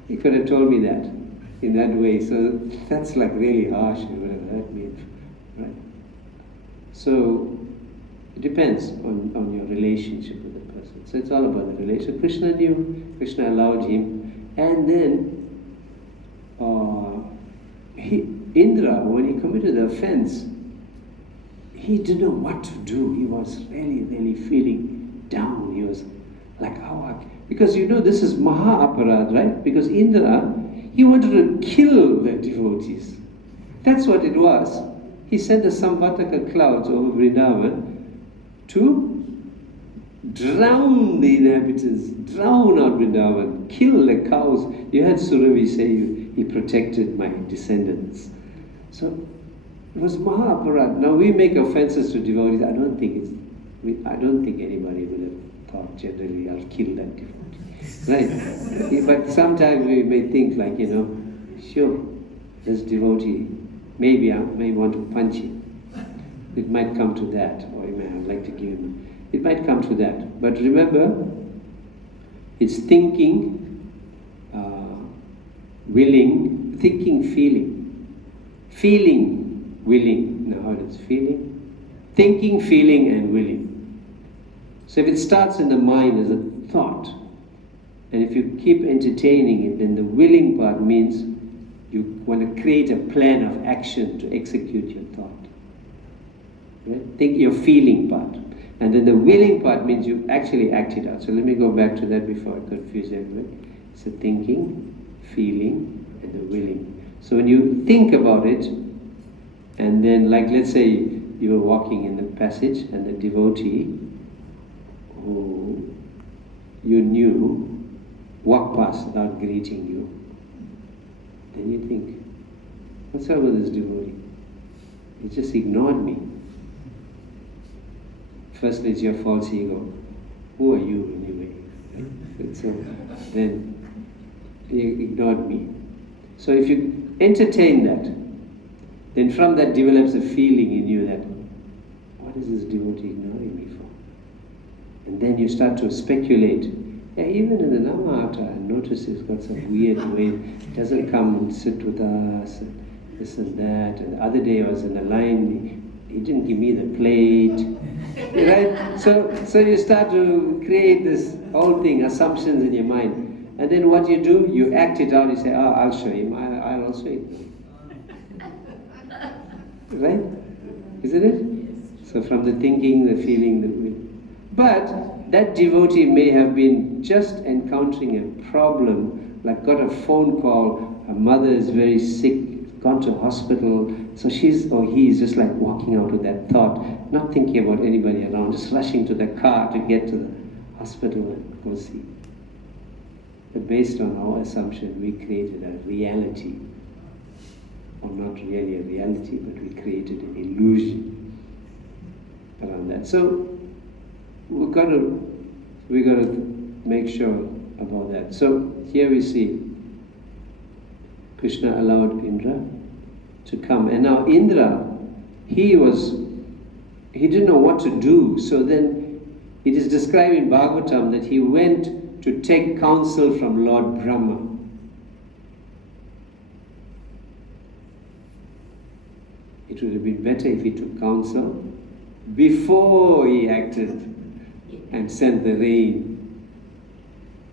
He could have told me that in that way. So that's like really harsh. It would have hurt me. Right? So it depends on your relationship with the person. So it's all about the relationship. Krishna knew, Krishna allowed him. And then Indra, when he committed the offense, he didn't know what to do. He was really, really feeling down. He was like, because this is Maha Aparad, right? Because Indra, he wanted to kill the devotees. That's what it was. He sent the Samvataka clouds over Vrindavan to drown the inhabitants, drown out Vrindavan, kill the cows. You heard Suravi say, he protected my descendants. So it was Mahaparad. Now we make offenses to devotees. I don't think anybody would have thought generally, I'll kill that devotee. Right? But sometimes we may think like, sure, this devotee, maybe I may want to punch him. It might come to that, or I'd like to give him. It might come to that. But remember, it's thinking, willing, thinking, feeling. Feeling, willing. Now how it is? Feeling, thinking, feeling, and willing. So if it starts in the mind as a thought, and if you keep entertaining it, then the willing part means you want to create a plan of action to execute your thought. Right? Think your feeling part. And then the willing part means you actually act it out. So let me go back to that before I confuse everybody. So thinking, feeling, and the willing. So when you think about it, and then like let's say you were walking in the passage and the devotee who you knew walked past without greeting you, then you think, what's up with this devotee? He just ignored me. Firstly, it's your false ego. Who are you anyway? So then he ignored me. So if you entertain that, then from that develops a feeling in you that, what is this devotee ignoring me for? And then you start to speculate. Yeah, even in the Namahata, I notice he's got some weird way. He doesn't come and sit with us, and this and that. And the other day I was in the line, he didn't give me the plate. Right? So you start to create this whole thing, assumptions in your mind. And then what you do, you act it out, you say, I'll show him, I'll also eat. Right? Isn't it? So from the thinking, the feeling, the will. But that devotee may have been just encountering a problem, like got a phone call, her mother is very sick, gone to hospital, so she's or he is just like walking out with that thought, not thinking about anybody around, just rushing to the car to get to the hospital and go see. But based on our assumption, we created a reality, or not really a reality, but we created an illusion around that. So we got to make sure about that. So here we see Krishna allowed Indra to come. And now Indra, he didn't know what to do. So then it is described in Bhagavatam that he went to take counsel from Lord Brahma. It would have been better if he took counsel before he acted and sent the rain.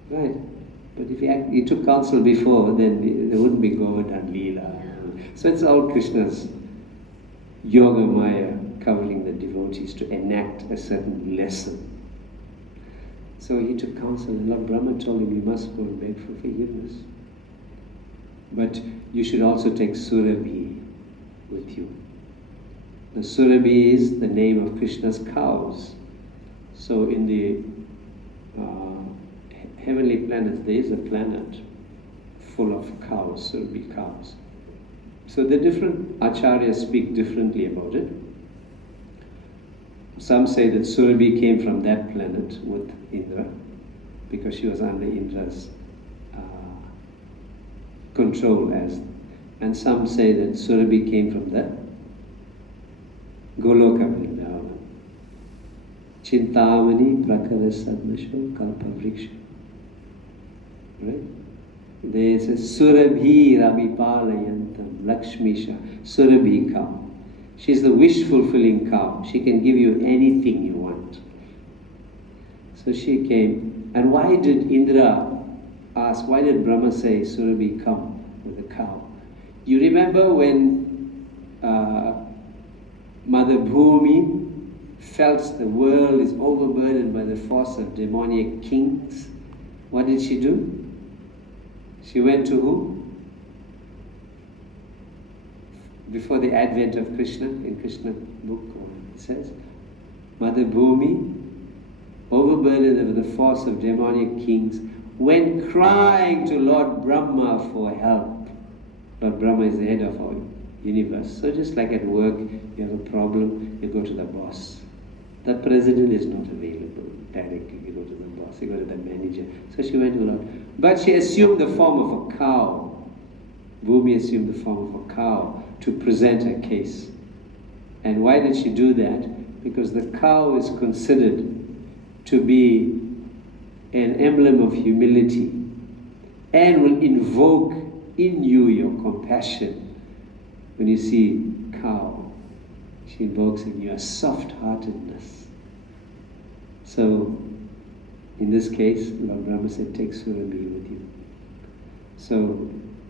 Right? But if he took counsel before, then there wouldn't be Govardhan Leela. So it's all Krishna's Yoga Maya covering the devotees to enact a certain lesson. So he took counsel, and Lord Brahma told him, you must go and beg for forgiveness. But you should also take Surabhi with you. The Surabhi is the name of Krishna's cows. So in the heavenly planets, there is a planet full of cows, Surabhi cows. So the different acharyas speak differently about it. Some say that Surabhi came from that planet with Indra, because she was under Indra's control and some say that Surabhi came from the Goloka Vrindavan. Chintamani prakara sadmasho kalpavriksha. Right? There is a Surabhi Rabipalayantam Lakshmisha, Surabhi cow. She's the wish-fulfilling cow. She can give you anything you want. So she came. And why did Indra ask, why did Brahma say, Surabhi, come with a cow? You remember when Mother Bhumi felt the world is overburdened by the force of demoniac kings? What did she do? She went to who? Before the advent of Krishna, in Krishna book, it says, Mother Bhumi, overburdened with the force of demoniac kings, went crying to Lord Brahma for help. Lord Brahma is the head of our universe. So just like at work, you have a problem, you go to the boss. The president is not available directly. You go to the boss, you go to the manager. So she went to Lord. But she assumed the form of a cow. Bhumi assumed the form of a cow to present her case. And why did she do that? Because the cow is considered to be an emblem of humility and will invoke in you your compassion. When you see cow, she invokes in you a soft-heartedness. So, in this case, Lord Brahma said, take Surabhi with you. So,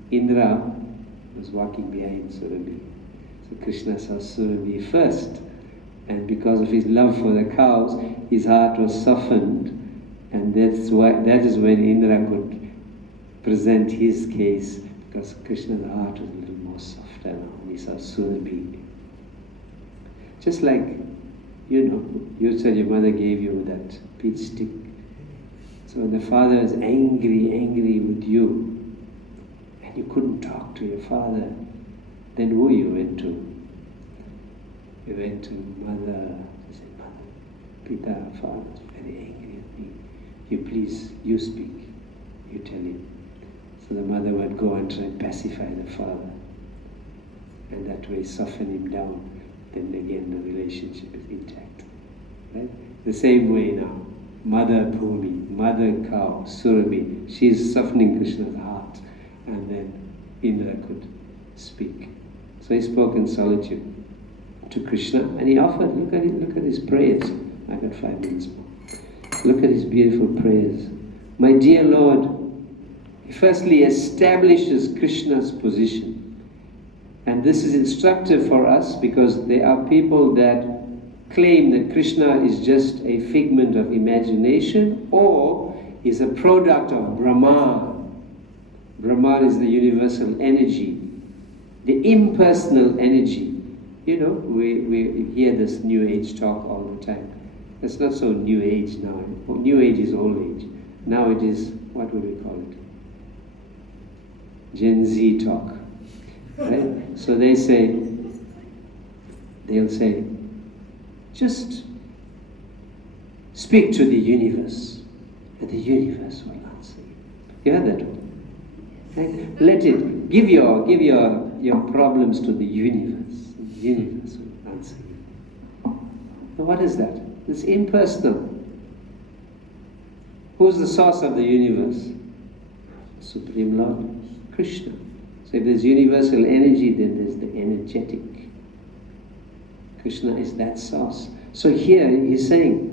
Indra was walking behind Surabhi. So Krishna saw Surabhi first. And because of his love for the cows, his heart was softened. And that is when Indra could present his case, because Krishna's heart was a little more softer now. He saw Surabhi. Just like, you said your mother gave you that peach stick. So when the father is angry with you, and you couldn't talk to your father, then who you went to? You went to mother. You said, Mother, Pita, father is very angry at me. You speak. You tell him. So the mother would go and try and pacify the father. And that way soften him down. Then again the relationship is intact. Right? The same way now. Mother Bhumi, mother cow, Surabhi, she is softening Krishna's heart. And then Indra could speak. So he spoke in solitude to Krishna, and he offered, look at his prayers. I got 5 minutes more. Look at his beautiful prayers. My dear Lord, he firstly establishes Krishna's position. And this is instructive for us because there are people that claim that Krishna is just a figment of imagination or is a product of Brahman. Brahman is the universal energy, the impersonal energy. We hear this New Age talk all the time. It's not so New Age now. New Age is old age. Now it is, what would we call it? Gen Z talk. Right? So they'll say, just speak to the universe and the universe will answer you. You heard that one? Right? Let it, give your problems to the universe. The universe will answer you. Now what is that? It's impersonal. Who's the source of the universe? Supreme Lord, Krishna. So if there's universal energy, then there's the energetic. Krishna is that source. So here he's saying,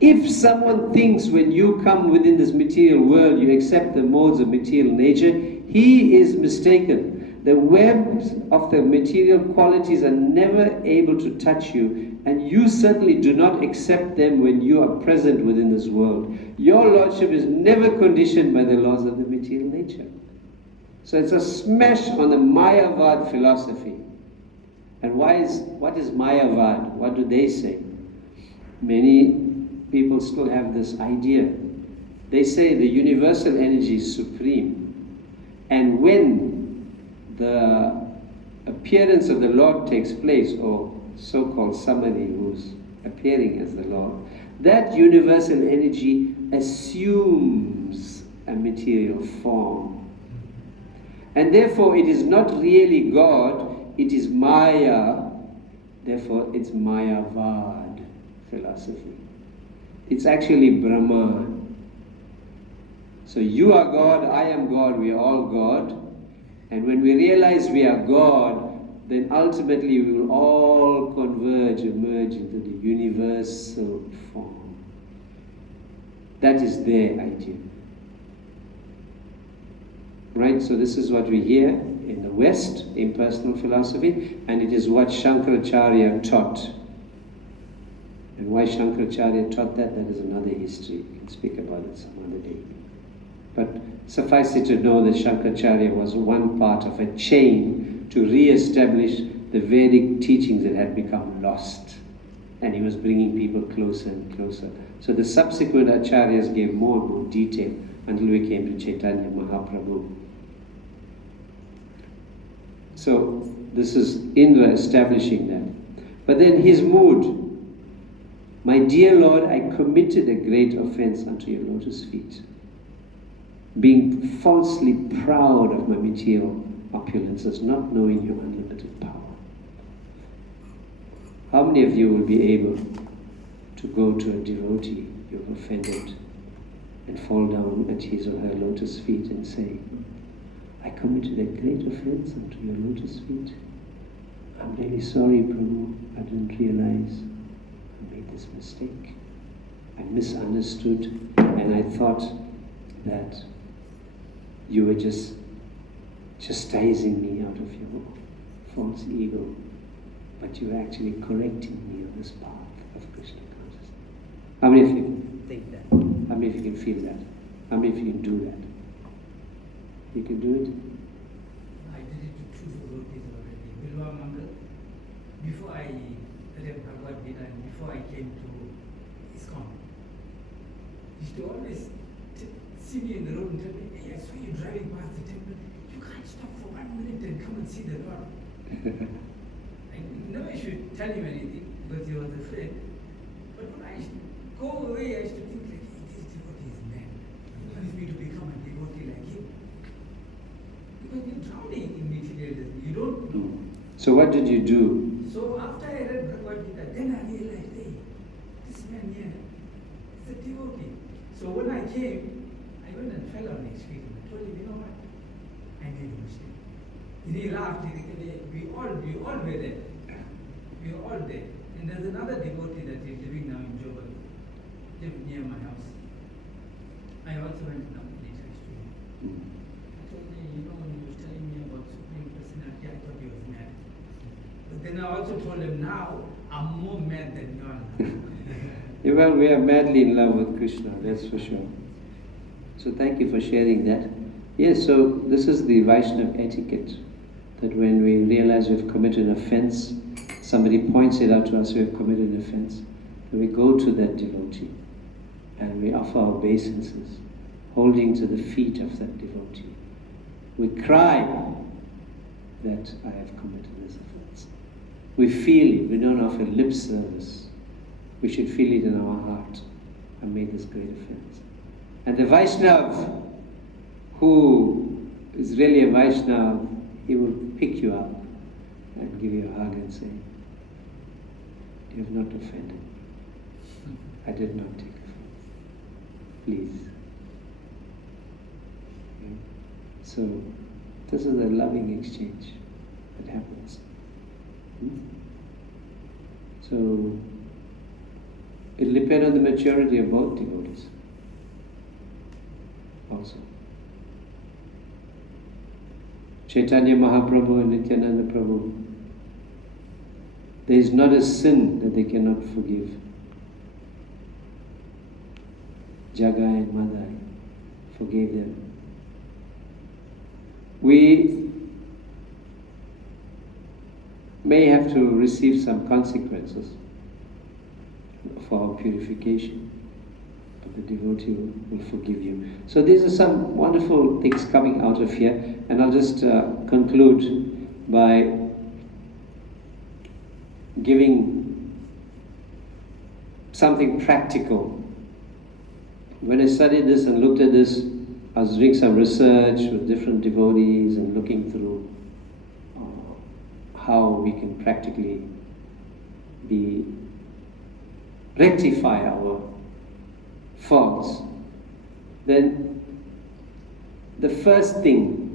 if someone thinks when you come within this material world, you accept the modes of material nature, he is mistaken. The webs of the material qualities are never able to touch you, and you certainly do not accept them when you are present within this world. Your Lordship is never conditioned by the laws of the material nature. So it's a smash on the Mayavad philosophy. And what is Mayavad? What do they say? Many people still have this idea. They say the universal energy is supreme. And when the appearance of the Lord takes place, or so-called somebody who's appearing as the Lord, that universal energy assumes a material form. And therefore it is not really God, it is Maya, therefore it's Mayavad philosophy. It's actually Brahman. So you are God, I am God, we are all God. And when we realize we are God, then ultimately we will all converge, emerge into the universal form. That is their idea. Right? So this is what we hear in the West, impersonal philosophy, and it is what Shankaracharya taught. And why Shankaracharya taught that is another history. We can speak about it some other day. But suffice it to know that Shankaracharya was one part of a chain to re-establish the Vedic teachings that had become lost. And he was bringing people closer and closer. So the subsequent acharyas gave more and more detail until we came to Chaitanya Mahaprabhu. So this is Indra establishing that. But then his mood, my dear Lord, I committed a great offense unto your lotus feet, being falsely proud of my material opulences, not knowing your unlimited power. How many of you will be able to go to a devotee you've offended and fall down at his or her lotus feet and say, I committed a great offense unto your lotus feet. I'm really sorry, Prabhu. I didn't realize I made this mistake. I misunderstood, and I thought that you were just chastising me out of your false ego, but you were actually correcting me on this path of Krishna consciousness. How many of you think that? How many of you can feel that? How many of you can do that? You can do it? I did it to two devotees already. Bilwa Mangal, before I read Bhagavad Gita and before I came to ISKCON, used to always see me in the road and tell me, hey, I saw you driving past the temple. You can't stop for 1 minute and come and see the Lord. I never should tell him anything because he was afraid. But when I used to go away, I used to think like, hey, this devotee is mad. He wants me to become a devotee like him. Because you're drowning in materialism. You don't know. So what did you do? So after I read Bhagavad Gita, then I realized, hey, this man here is a devotee. So when I came, I went and fell on his feet and I told him, you know what? I made a mistake. And he laughed. We all were there. We were all there. And there's another devotee that is living now in Durban, lived near my house. I also went to the place to him. I told him, you know, when he was telling me about Supreme Personality, I thought he was mad. But then I also told him, now I'm more mad than you are. Well, we are madly in love with Krishna, that's for sure. So thank you for sharing that. Yes, so this is the Vaishnava etiquette, that when we realize we've committed an offense, somebody points it out to us, we have committed an offense, then we go to that devotee and we offer our obeisances, holding to the feet of that devotee. We cry that I have committed this offense. We feel it, we don't offer lip service. We should feel it in our heart. I made this great offense. And the Vaishnav, who is really a Vaishnav, he will pick you up and give you a hug and say, "You have not offended. I did not take offense. Please." Okay? So, this is a loving exchange that happens. So, it will depend on the maturity of both devotees also. Chaitanya Mahaprabhu and Nityananda Prabhu, there is not a sin that they cannot forgive. Jagai and Madai forgave them. We may have to receive some consequences for our purification, but the devotee will forgive you. So these are some wonderful things coming out of here, and I'll just conclude by giving something practical. When I studied this and looked at this, I was doing some research with different devotees and looking through how we can practically rectify our faults. Then the first thing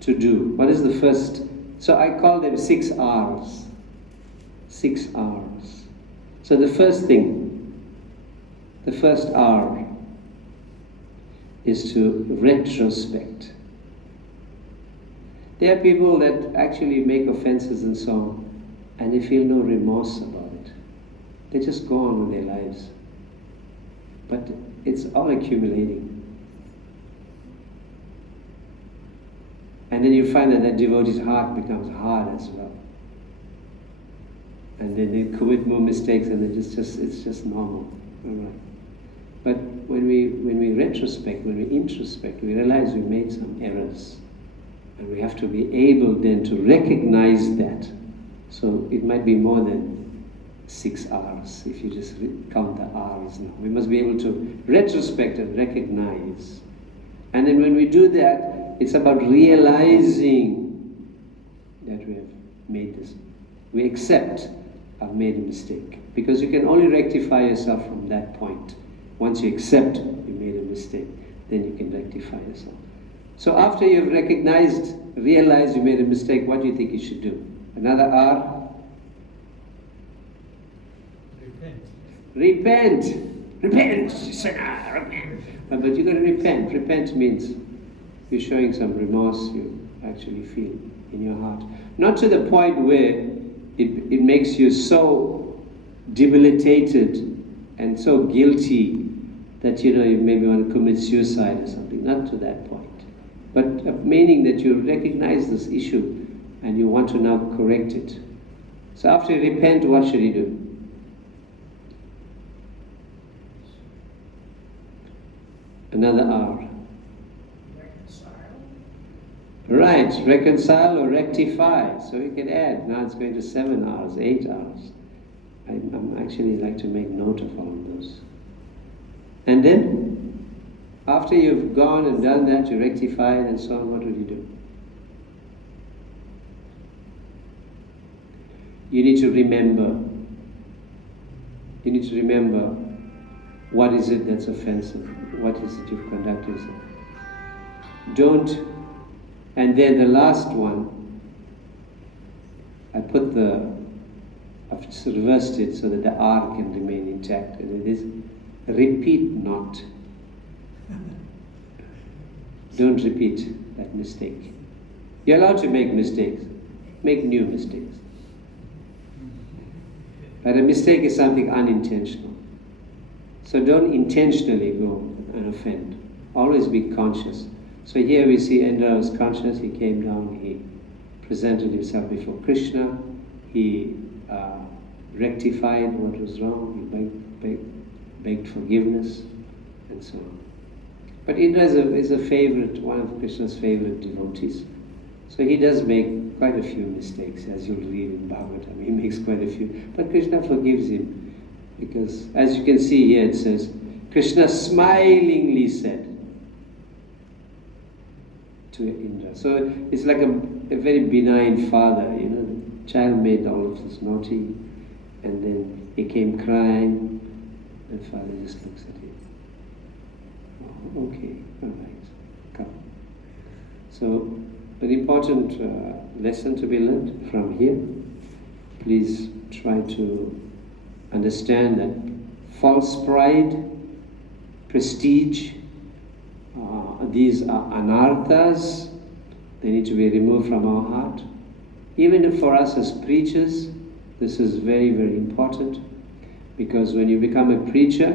to do, what is the first? So I call them 6 R's. 6 R's. So the first thing, the first R is to retrospect. There are people that actually make offenses and so on, and they feel no remorse about it. They just go on with their lives. But it's all accumulating. And then you find that that devotee's heart becomes hard as well. And then they commit more mistakes, and it's just normal. All right. But when we retrospect, when we introspect, we realize we made some errors. And we have to be able then to recognize that. So it might be more than 6 R's if you just count the R's now. We must be able to retrospect and recognize. And then when we do that, it's about realizing that we have made this. We accept I've made a mistake. Because you can only rectify yourself from that point. Once you accept you made a mistake, then you can rectify yourself. So after you've realized you made a mistake, what do you think you should do? Another R? Repent. Repent, sinner, repent. But you've got to repent. Repent means you're showing some remorse you actually feel in your heart. Not to the point where it makes you so debilitated and so guilty that you maybe want to commit suicide or something. Not to that point. But meaning that you recognize this issue and you want to now correct it. So after you repent, what should you do? Another R. Reconcile. Right, reconcile or rectify. So you can add. Now it's going to 7 R's, 8 R's. I'm actually like to make note of all of those. And then, after you've gone and done that, you rectify it and so on, what will you do? You need to remember. You need to remember what is it that's offensive. What is it you've conducted yourself? Don't. And then the last one, I've just reversed it so that the R can remain intact. And it is, repeat not. Don't repeat that mistake. You're allowed to make mistakes. Make new mistakes. But a mistake is something unintentional. So don't intentionally go and offend. Always be conscious. So here we see Indra was conscious. He came down, he presented himself before Krishna. He rectified what was wrong. He begged forgiveness and so on. But Indra is a favorite, one of Krishna's favorite devotees. So he does make quite a few mistakes, as you'll read in Bhagavatam. He makes quite a few. But Krishna forgives him. Because, as you can see here, it says, Krishna smilingly said, to Indra. So it's like a very benign father, you know. The child made all of this naughty, and then he came crying, and father just looks at him. Oh, okay, all right, come. So, an important lesson to be learned from here. Please try to understand that false pride, prestige, these are anarthas. They need to be removed from our heart. Even if for us as preachers, this is very, very important, because when you become a preacher,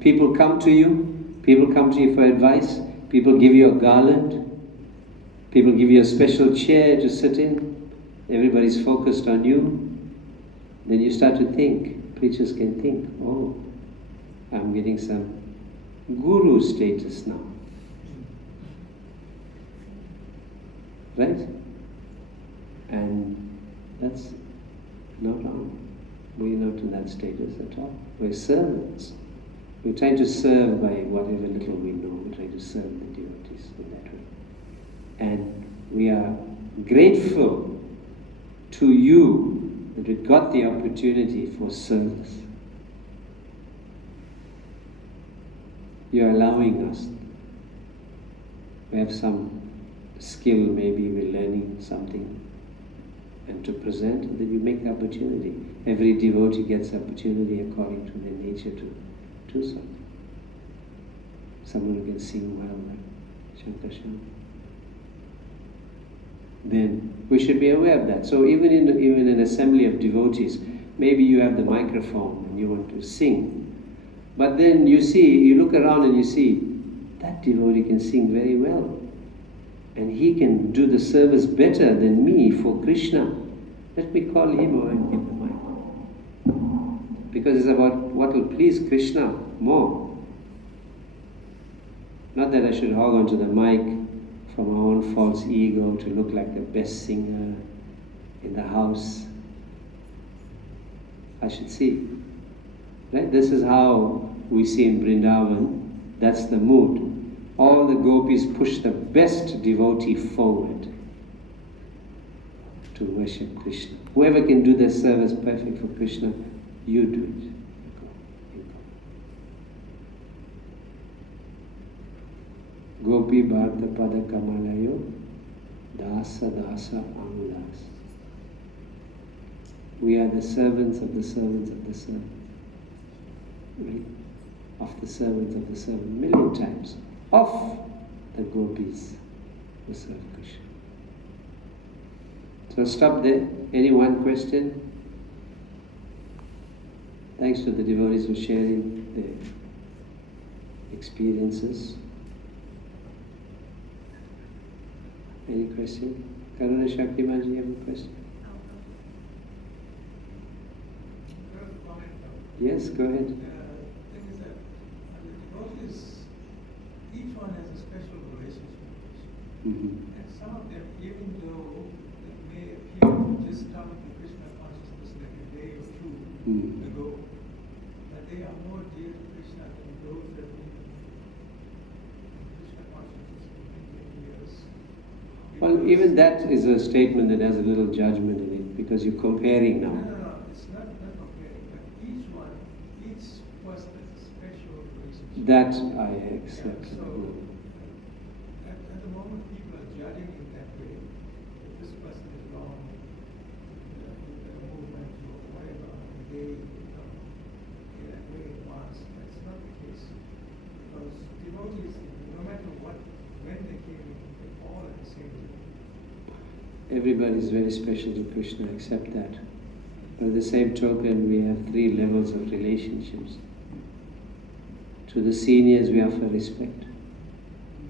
people come to you for advice, people give you a garland, people give you a special chair to sit in, everybody's focused on you. Then you start to think, preachers can think, oh, I'm getting some guru status now. Right? And that's not wrong. We're not in that status at all. We're servants. We're trying to serve by whatever little we know. We're trying to serve the devotees in that way. And we are grateful to you that we got the opportunity for service. You're allowing us. We have some skill, maybe we're learning something, and to present, and then you make the opportunity. Every devotee gets opportunity according to their nature to do something. Someone who can sing well, like Shankar. Then we should be aware of that. So even in an assembly of devotees, maybe you have the microphone and you want to sing, but then you look around and you see, that devotee can sing very well. And he can do the service better than me for Krishna. Let me call him over and give the mic. Because it's about what will please Krishna more. Not that I should hog onto the mic for my own false ego to look like the best singer in the house. I should see. Right? This is how we see in Vrindavan. That's the mood. All the gopis push the best devotee forward to worship Krishna. Whoever can do their service perfect for Krishna, you do it. You go. Gopi Bharta Pada Kamalayo Dasa Dasa Anudas. We are the servants of the servants of the servants. Right? Of the servants of the servants. 1,000,000 times. Of the gopis who serve Krishna. So stop there. Any one question? Thanks to the devotees for sharing their experiences. Any question? Karuna Shaktimanji, you have a question? Yes, go ahead. Thing is that the devotees, each one has a special relationship with Krishna. Mm-hmm. And some of them, even though it may appear to just come to Krishna consciousness like a day or two ago, that they are more dear to Krishna than those that have been in Krishna consciousness for many years. Well, even that is a statement that has a little judgment in it, because you're comparing now. No, it's not comparing, but each person has a special relationship. That I accept. Yeah, so, at the moment people are judging in that way, that this person is wrong with the movement or whatever, and they are very advanced. That's not the case. Because devotees, no matter when they came in, they're all at the same time. Everybody is very special to Krishna, accept that. But at the same token, we have 3 levels of relationships. To the seniors, we offer respect.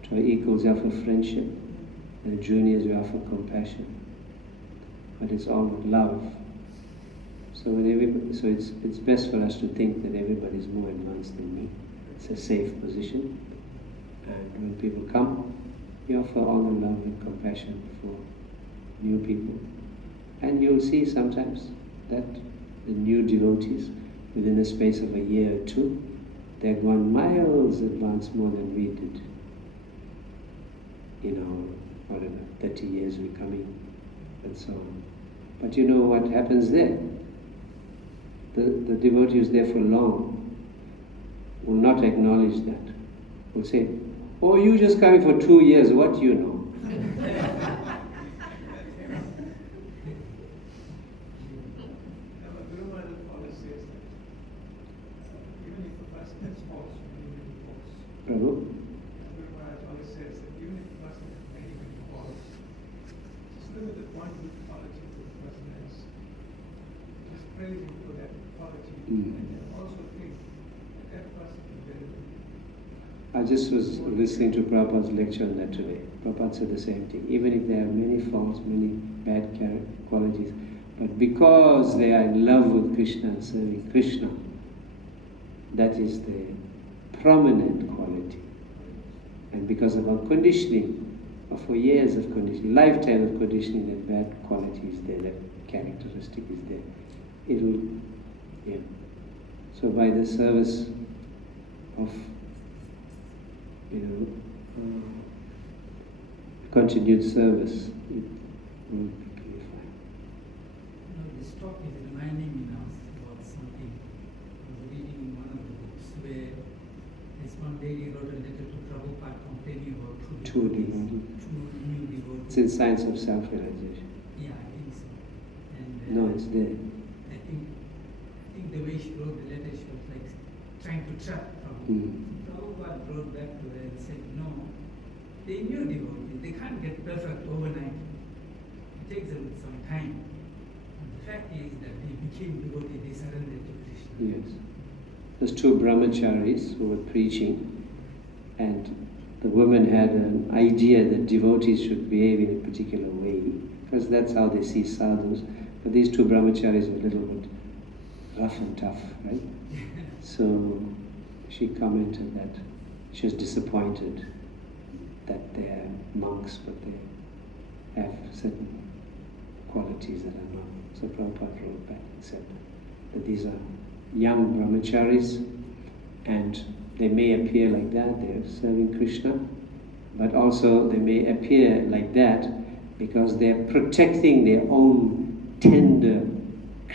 To our equals, we offer friendship. And the juniors, we offer compassion. But it's all love. So it's best for us to think that everybody is more advanced than me. It's a safe position. And when people come, we offer all the love and compassion for new people. And you'll see sometimes that the new devotees, within the space of a year or 2, they're gone miles advanced more than we did. whatever, 30 years we're coming, and so on. But you know what happens there? The devotee who's there for long will not acknowledge that. Will say, "Oh, you just coming for 2 years, what do you know?" Prabhu? I just was listening to Prabhupada's lecture on that today. Prabhupada said the same thing. Even if there are many faults, many bad qualities, but because they are in love with Krishna and serving Krishna, that is the prominent quality. And because of our conditioning, or for years of conditioning, lifetime of conditioning, that bad quality is there, that characteristic is there. So by the service of continued service, it will be purified. This talk is reminding me now about something. I was reading in one of the books where this one lady wrote a letter to Prabhupada complaining about two new devotees. It's in Science of Self-Realization. Yeah, I think so. And No, it's there. I think the way she wrote the letter, she was like trying to trap Prabhupada. Prabhupada wrote back to her and said, no, they new devotees, they can't get perfect overnight. It takes them some time. And the fact is that they became devotees, they surrendered to Krishna. Yes. There's two brahmacharis who were preaching, and the women had an idea that devotees should behave in a particular way, because that's how they see sadhus. But these two brahmacharis were a little bit rough and tough, right? So she commented that she was disappointed that they are monks, but they have certain qualities that are not. So Prabhupada wrote back and said that these are young brahmacharis, and they may appear like that, they are serving Krishna, but also they may appear like that because they are protecting their own tender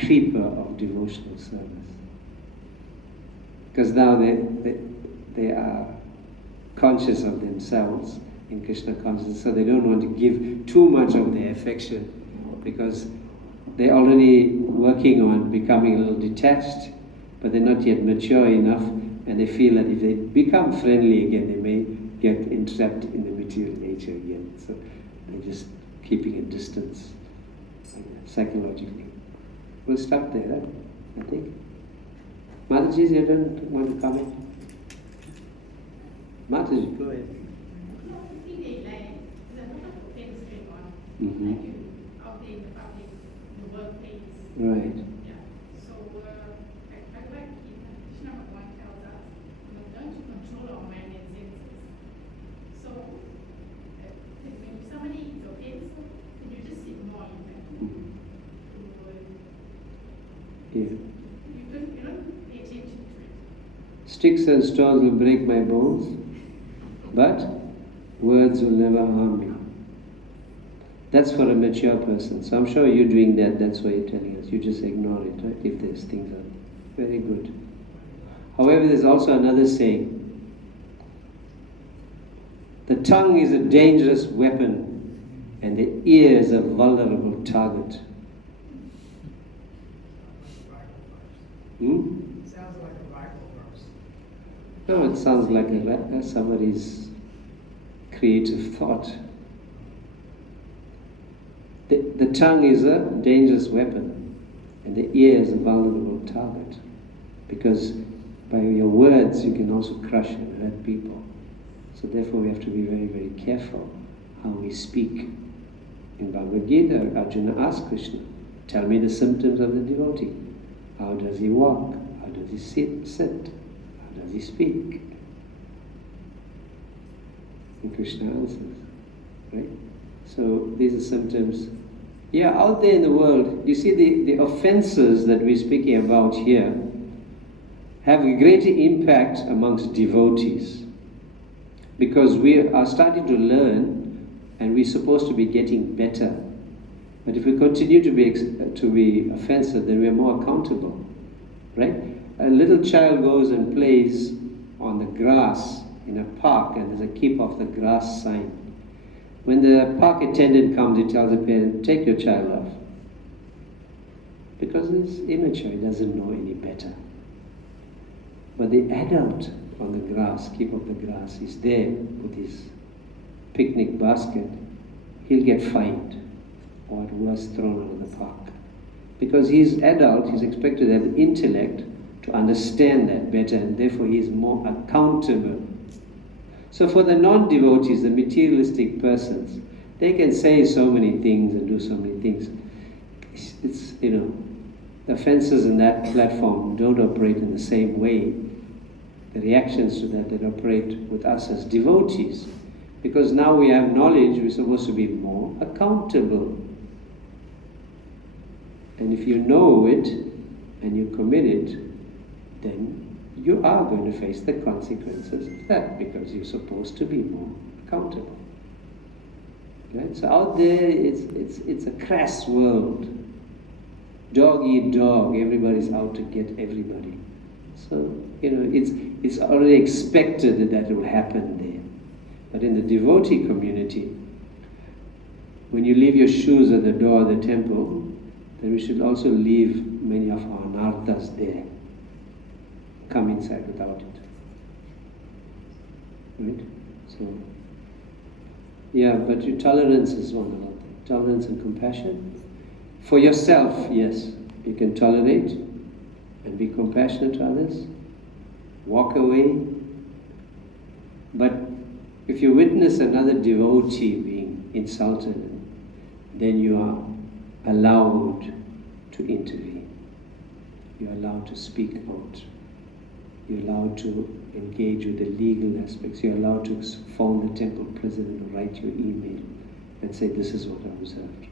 creeper of devotional service. Because now they are conscious of themselves in Krishna consciousness, so they don't want to give too much of their affection, because they're already working on becoming a little detached, but they're not yet mature enough, and they feel that if they become friendly again, they may get entrapped in the material nature again. So they're just keeping a distance, psychologically. We'll stop there, I think. Mataji, you don't want to comment? Mataji, go ahead. Mm-hmm. Out there in the public, the workplace. Right. Yeah. So I like Krishna Bhagavan tells us, learn to control our mind and senses. So when somebody is offensive, then you just ignore it. Mm-hmm. Yeah. You don't pay attention to it. Sticks and stones will break my bones, but words will never harm me. That's for a mature person. So I'm sure you're doing that. That's why you're telling us. You just ignore it, right? If these things are very good. However, there's also another saying. The tongue is a dangerous weapon, and the ear is a vulnerable target. Sounds like a Bible verse. No, it sounds like somebody's creative thought. The tongue is a dangerous weapon, and the ear is a vulnerable target, because by your words you can also crush and hurt people. So therefore we have to be very, very careful how we speak. In Bhagavad Gita, Arjuna asked Krishna, tell me the symptoms of the devotee. How does he walk? How does he sit? How does he speak? And Krishna answers, right? So these are symptoms. Yeah, out there in the world, you see the offenses that we're speaking about here have a greater impact amongst devotees, because we are starting to learn and we're supposed to be getting better. But if we continue to be offensive, then we are more accountable, right? A little child goes and plays on the grass in a park, and there's a keep off the grass sign. When the park attendant comes, he tells the parent, take your child off. Because he's immature, he doesn't know any better. But the adult on the grass, keep off the grass, is there with his picnic basket. He'll get fined, or at worst thrown out of the park. Because he's adult, he's expected to have the intellect to understand that better, and therefore he is more accountable. So for the non-devotees, the materialistic persons, they can say so many things and do so many things. It's the offenses in that platform don't operate in the same way. The reactions to that operate with us as devotees. Because now we have knowledge, we're supposed to be more accountable. And if you know it and you commit it, then you are going to face the consequences of that, because you're supposed to be more accountable. Right? So out there, it's a crass world. Dog eat dog. Everybody's out to get everybody. So it's already expected that will happen there. But in the devotee community, when you leave your shoes at the door of the temple, then we should also leave many of our anarthas there. Come inside without it. Right? So, yeah, but your tolerance is one other thing. Tolerance and compassion. For yourself, yes, you can tolerate and be compassionate to others. Walk away. But if you witness another devotee being insulted, then you are allowed to intervene. You're allowed to speak out. You're allowed to engage with the legal aspects. You're allowed to phone the temple president or write your email and say, this is what I observed.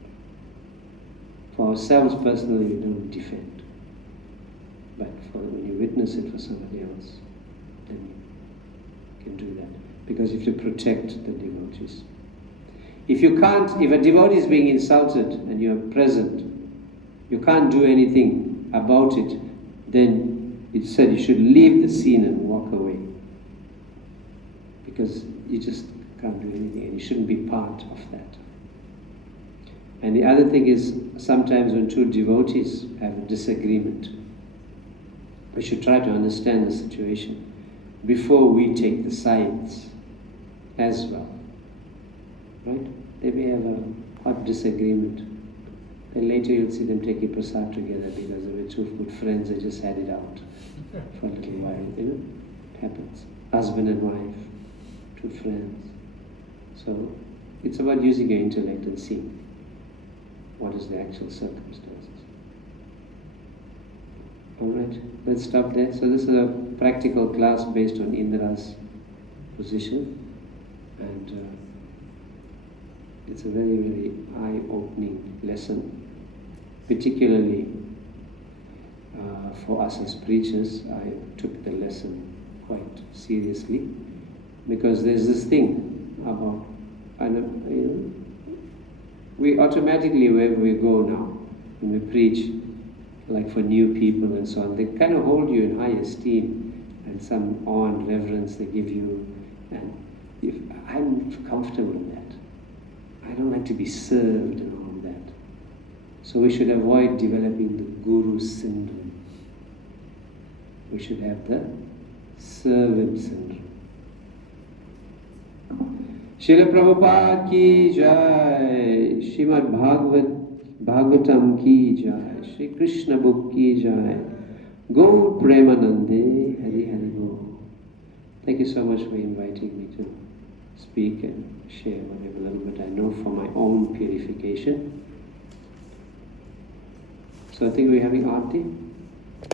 For ourselves personally, we don't defend. But when you witness it for somebody else, then you can do that. Because you have to protect the devotees. If a devotee is being insulted and you're present, you can't do anything about it, then it said you should leave the scene and walk away. Because you just can't do anything, and you shouldn't be part of that. And the other thing is, sometimes when two devotees have a disagreement, we should try to understand the situation before we take the sides as well. Right? They may have a hot disagreement. And later you'll see them taking prasad together because they were two good friends, they just had it out for a little while. It happens. Husband and wife, two friends. So it's about using your intellect and seeing what is the actual circumstances. Alright, let's stop there. So this is a practical class based on Indra's position, and it's a very, very eye-opening lesson, particularly for us as preachers. I took the lesson quite seriously, because there's this thing about, we automatically, wherever we go now, when we preach, like for new people and so on, they kind of hold you in high esteem and some awe and reverence they give you. And if I'm comfortable in that, I don't like to be served and all of that. So we should avoid developing the guru syndrome. We should have the servant syndrome. Srila Prabhupada ki jai, Srimad Bhagavatam ki jai, Shri Krishna book ki jai, Gaur Premanande, Hari Hari Go. Thank you so much for inviting me to speak and share whatever little bit I know for my own purification. So I think we're having Aarti.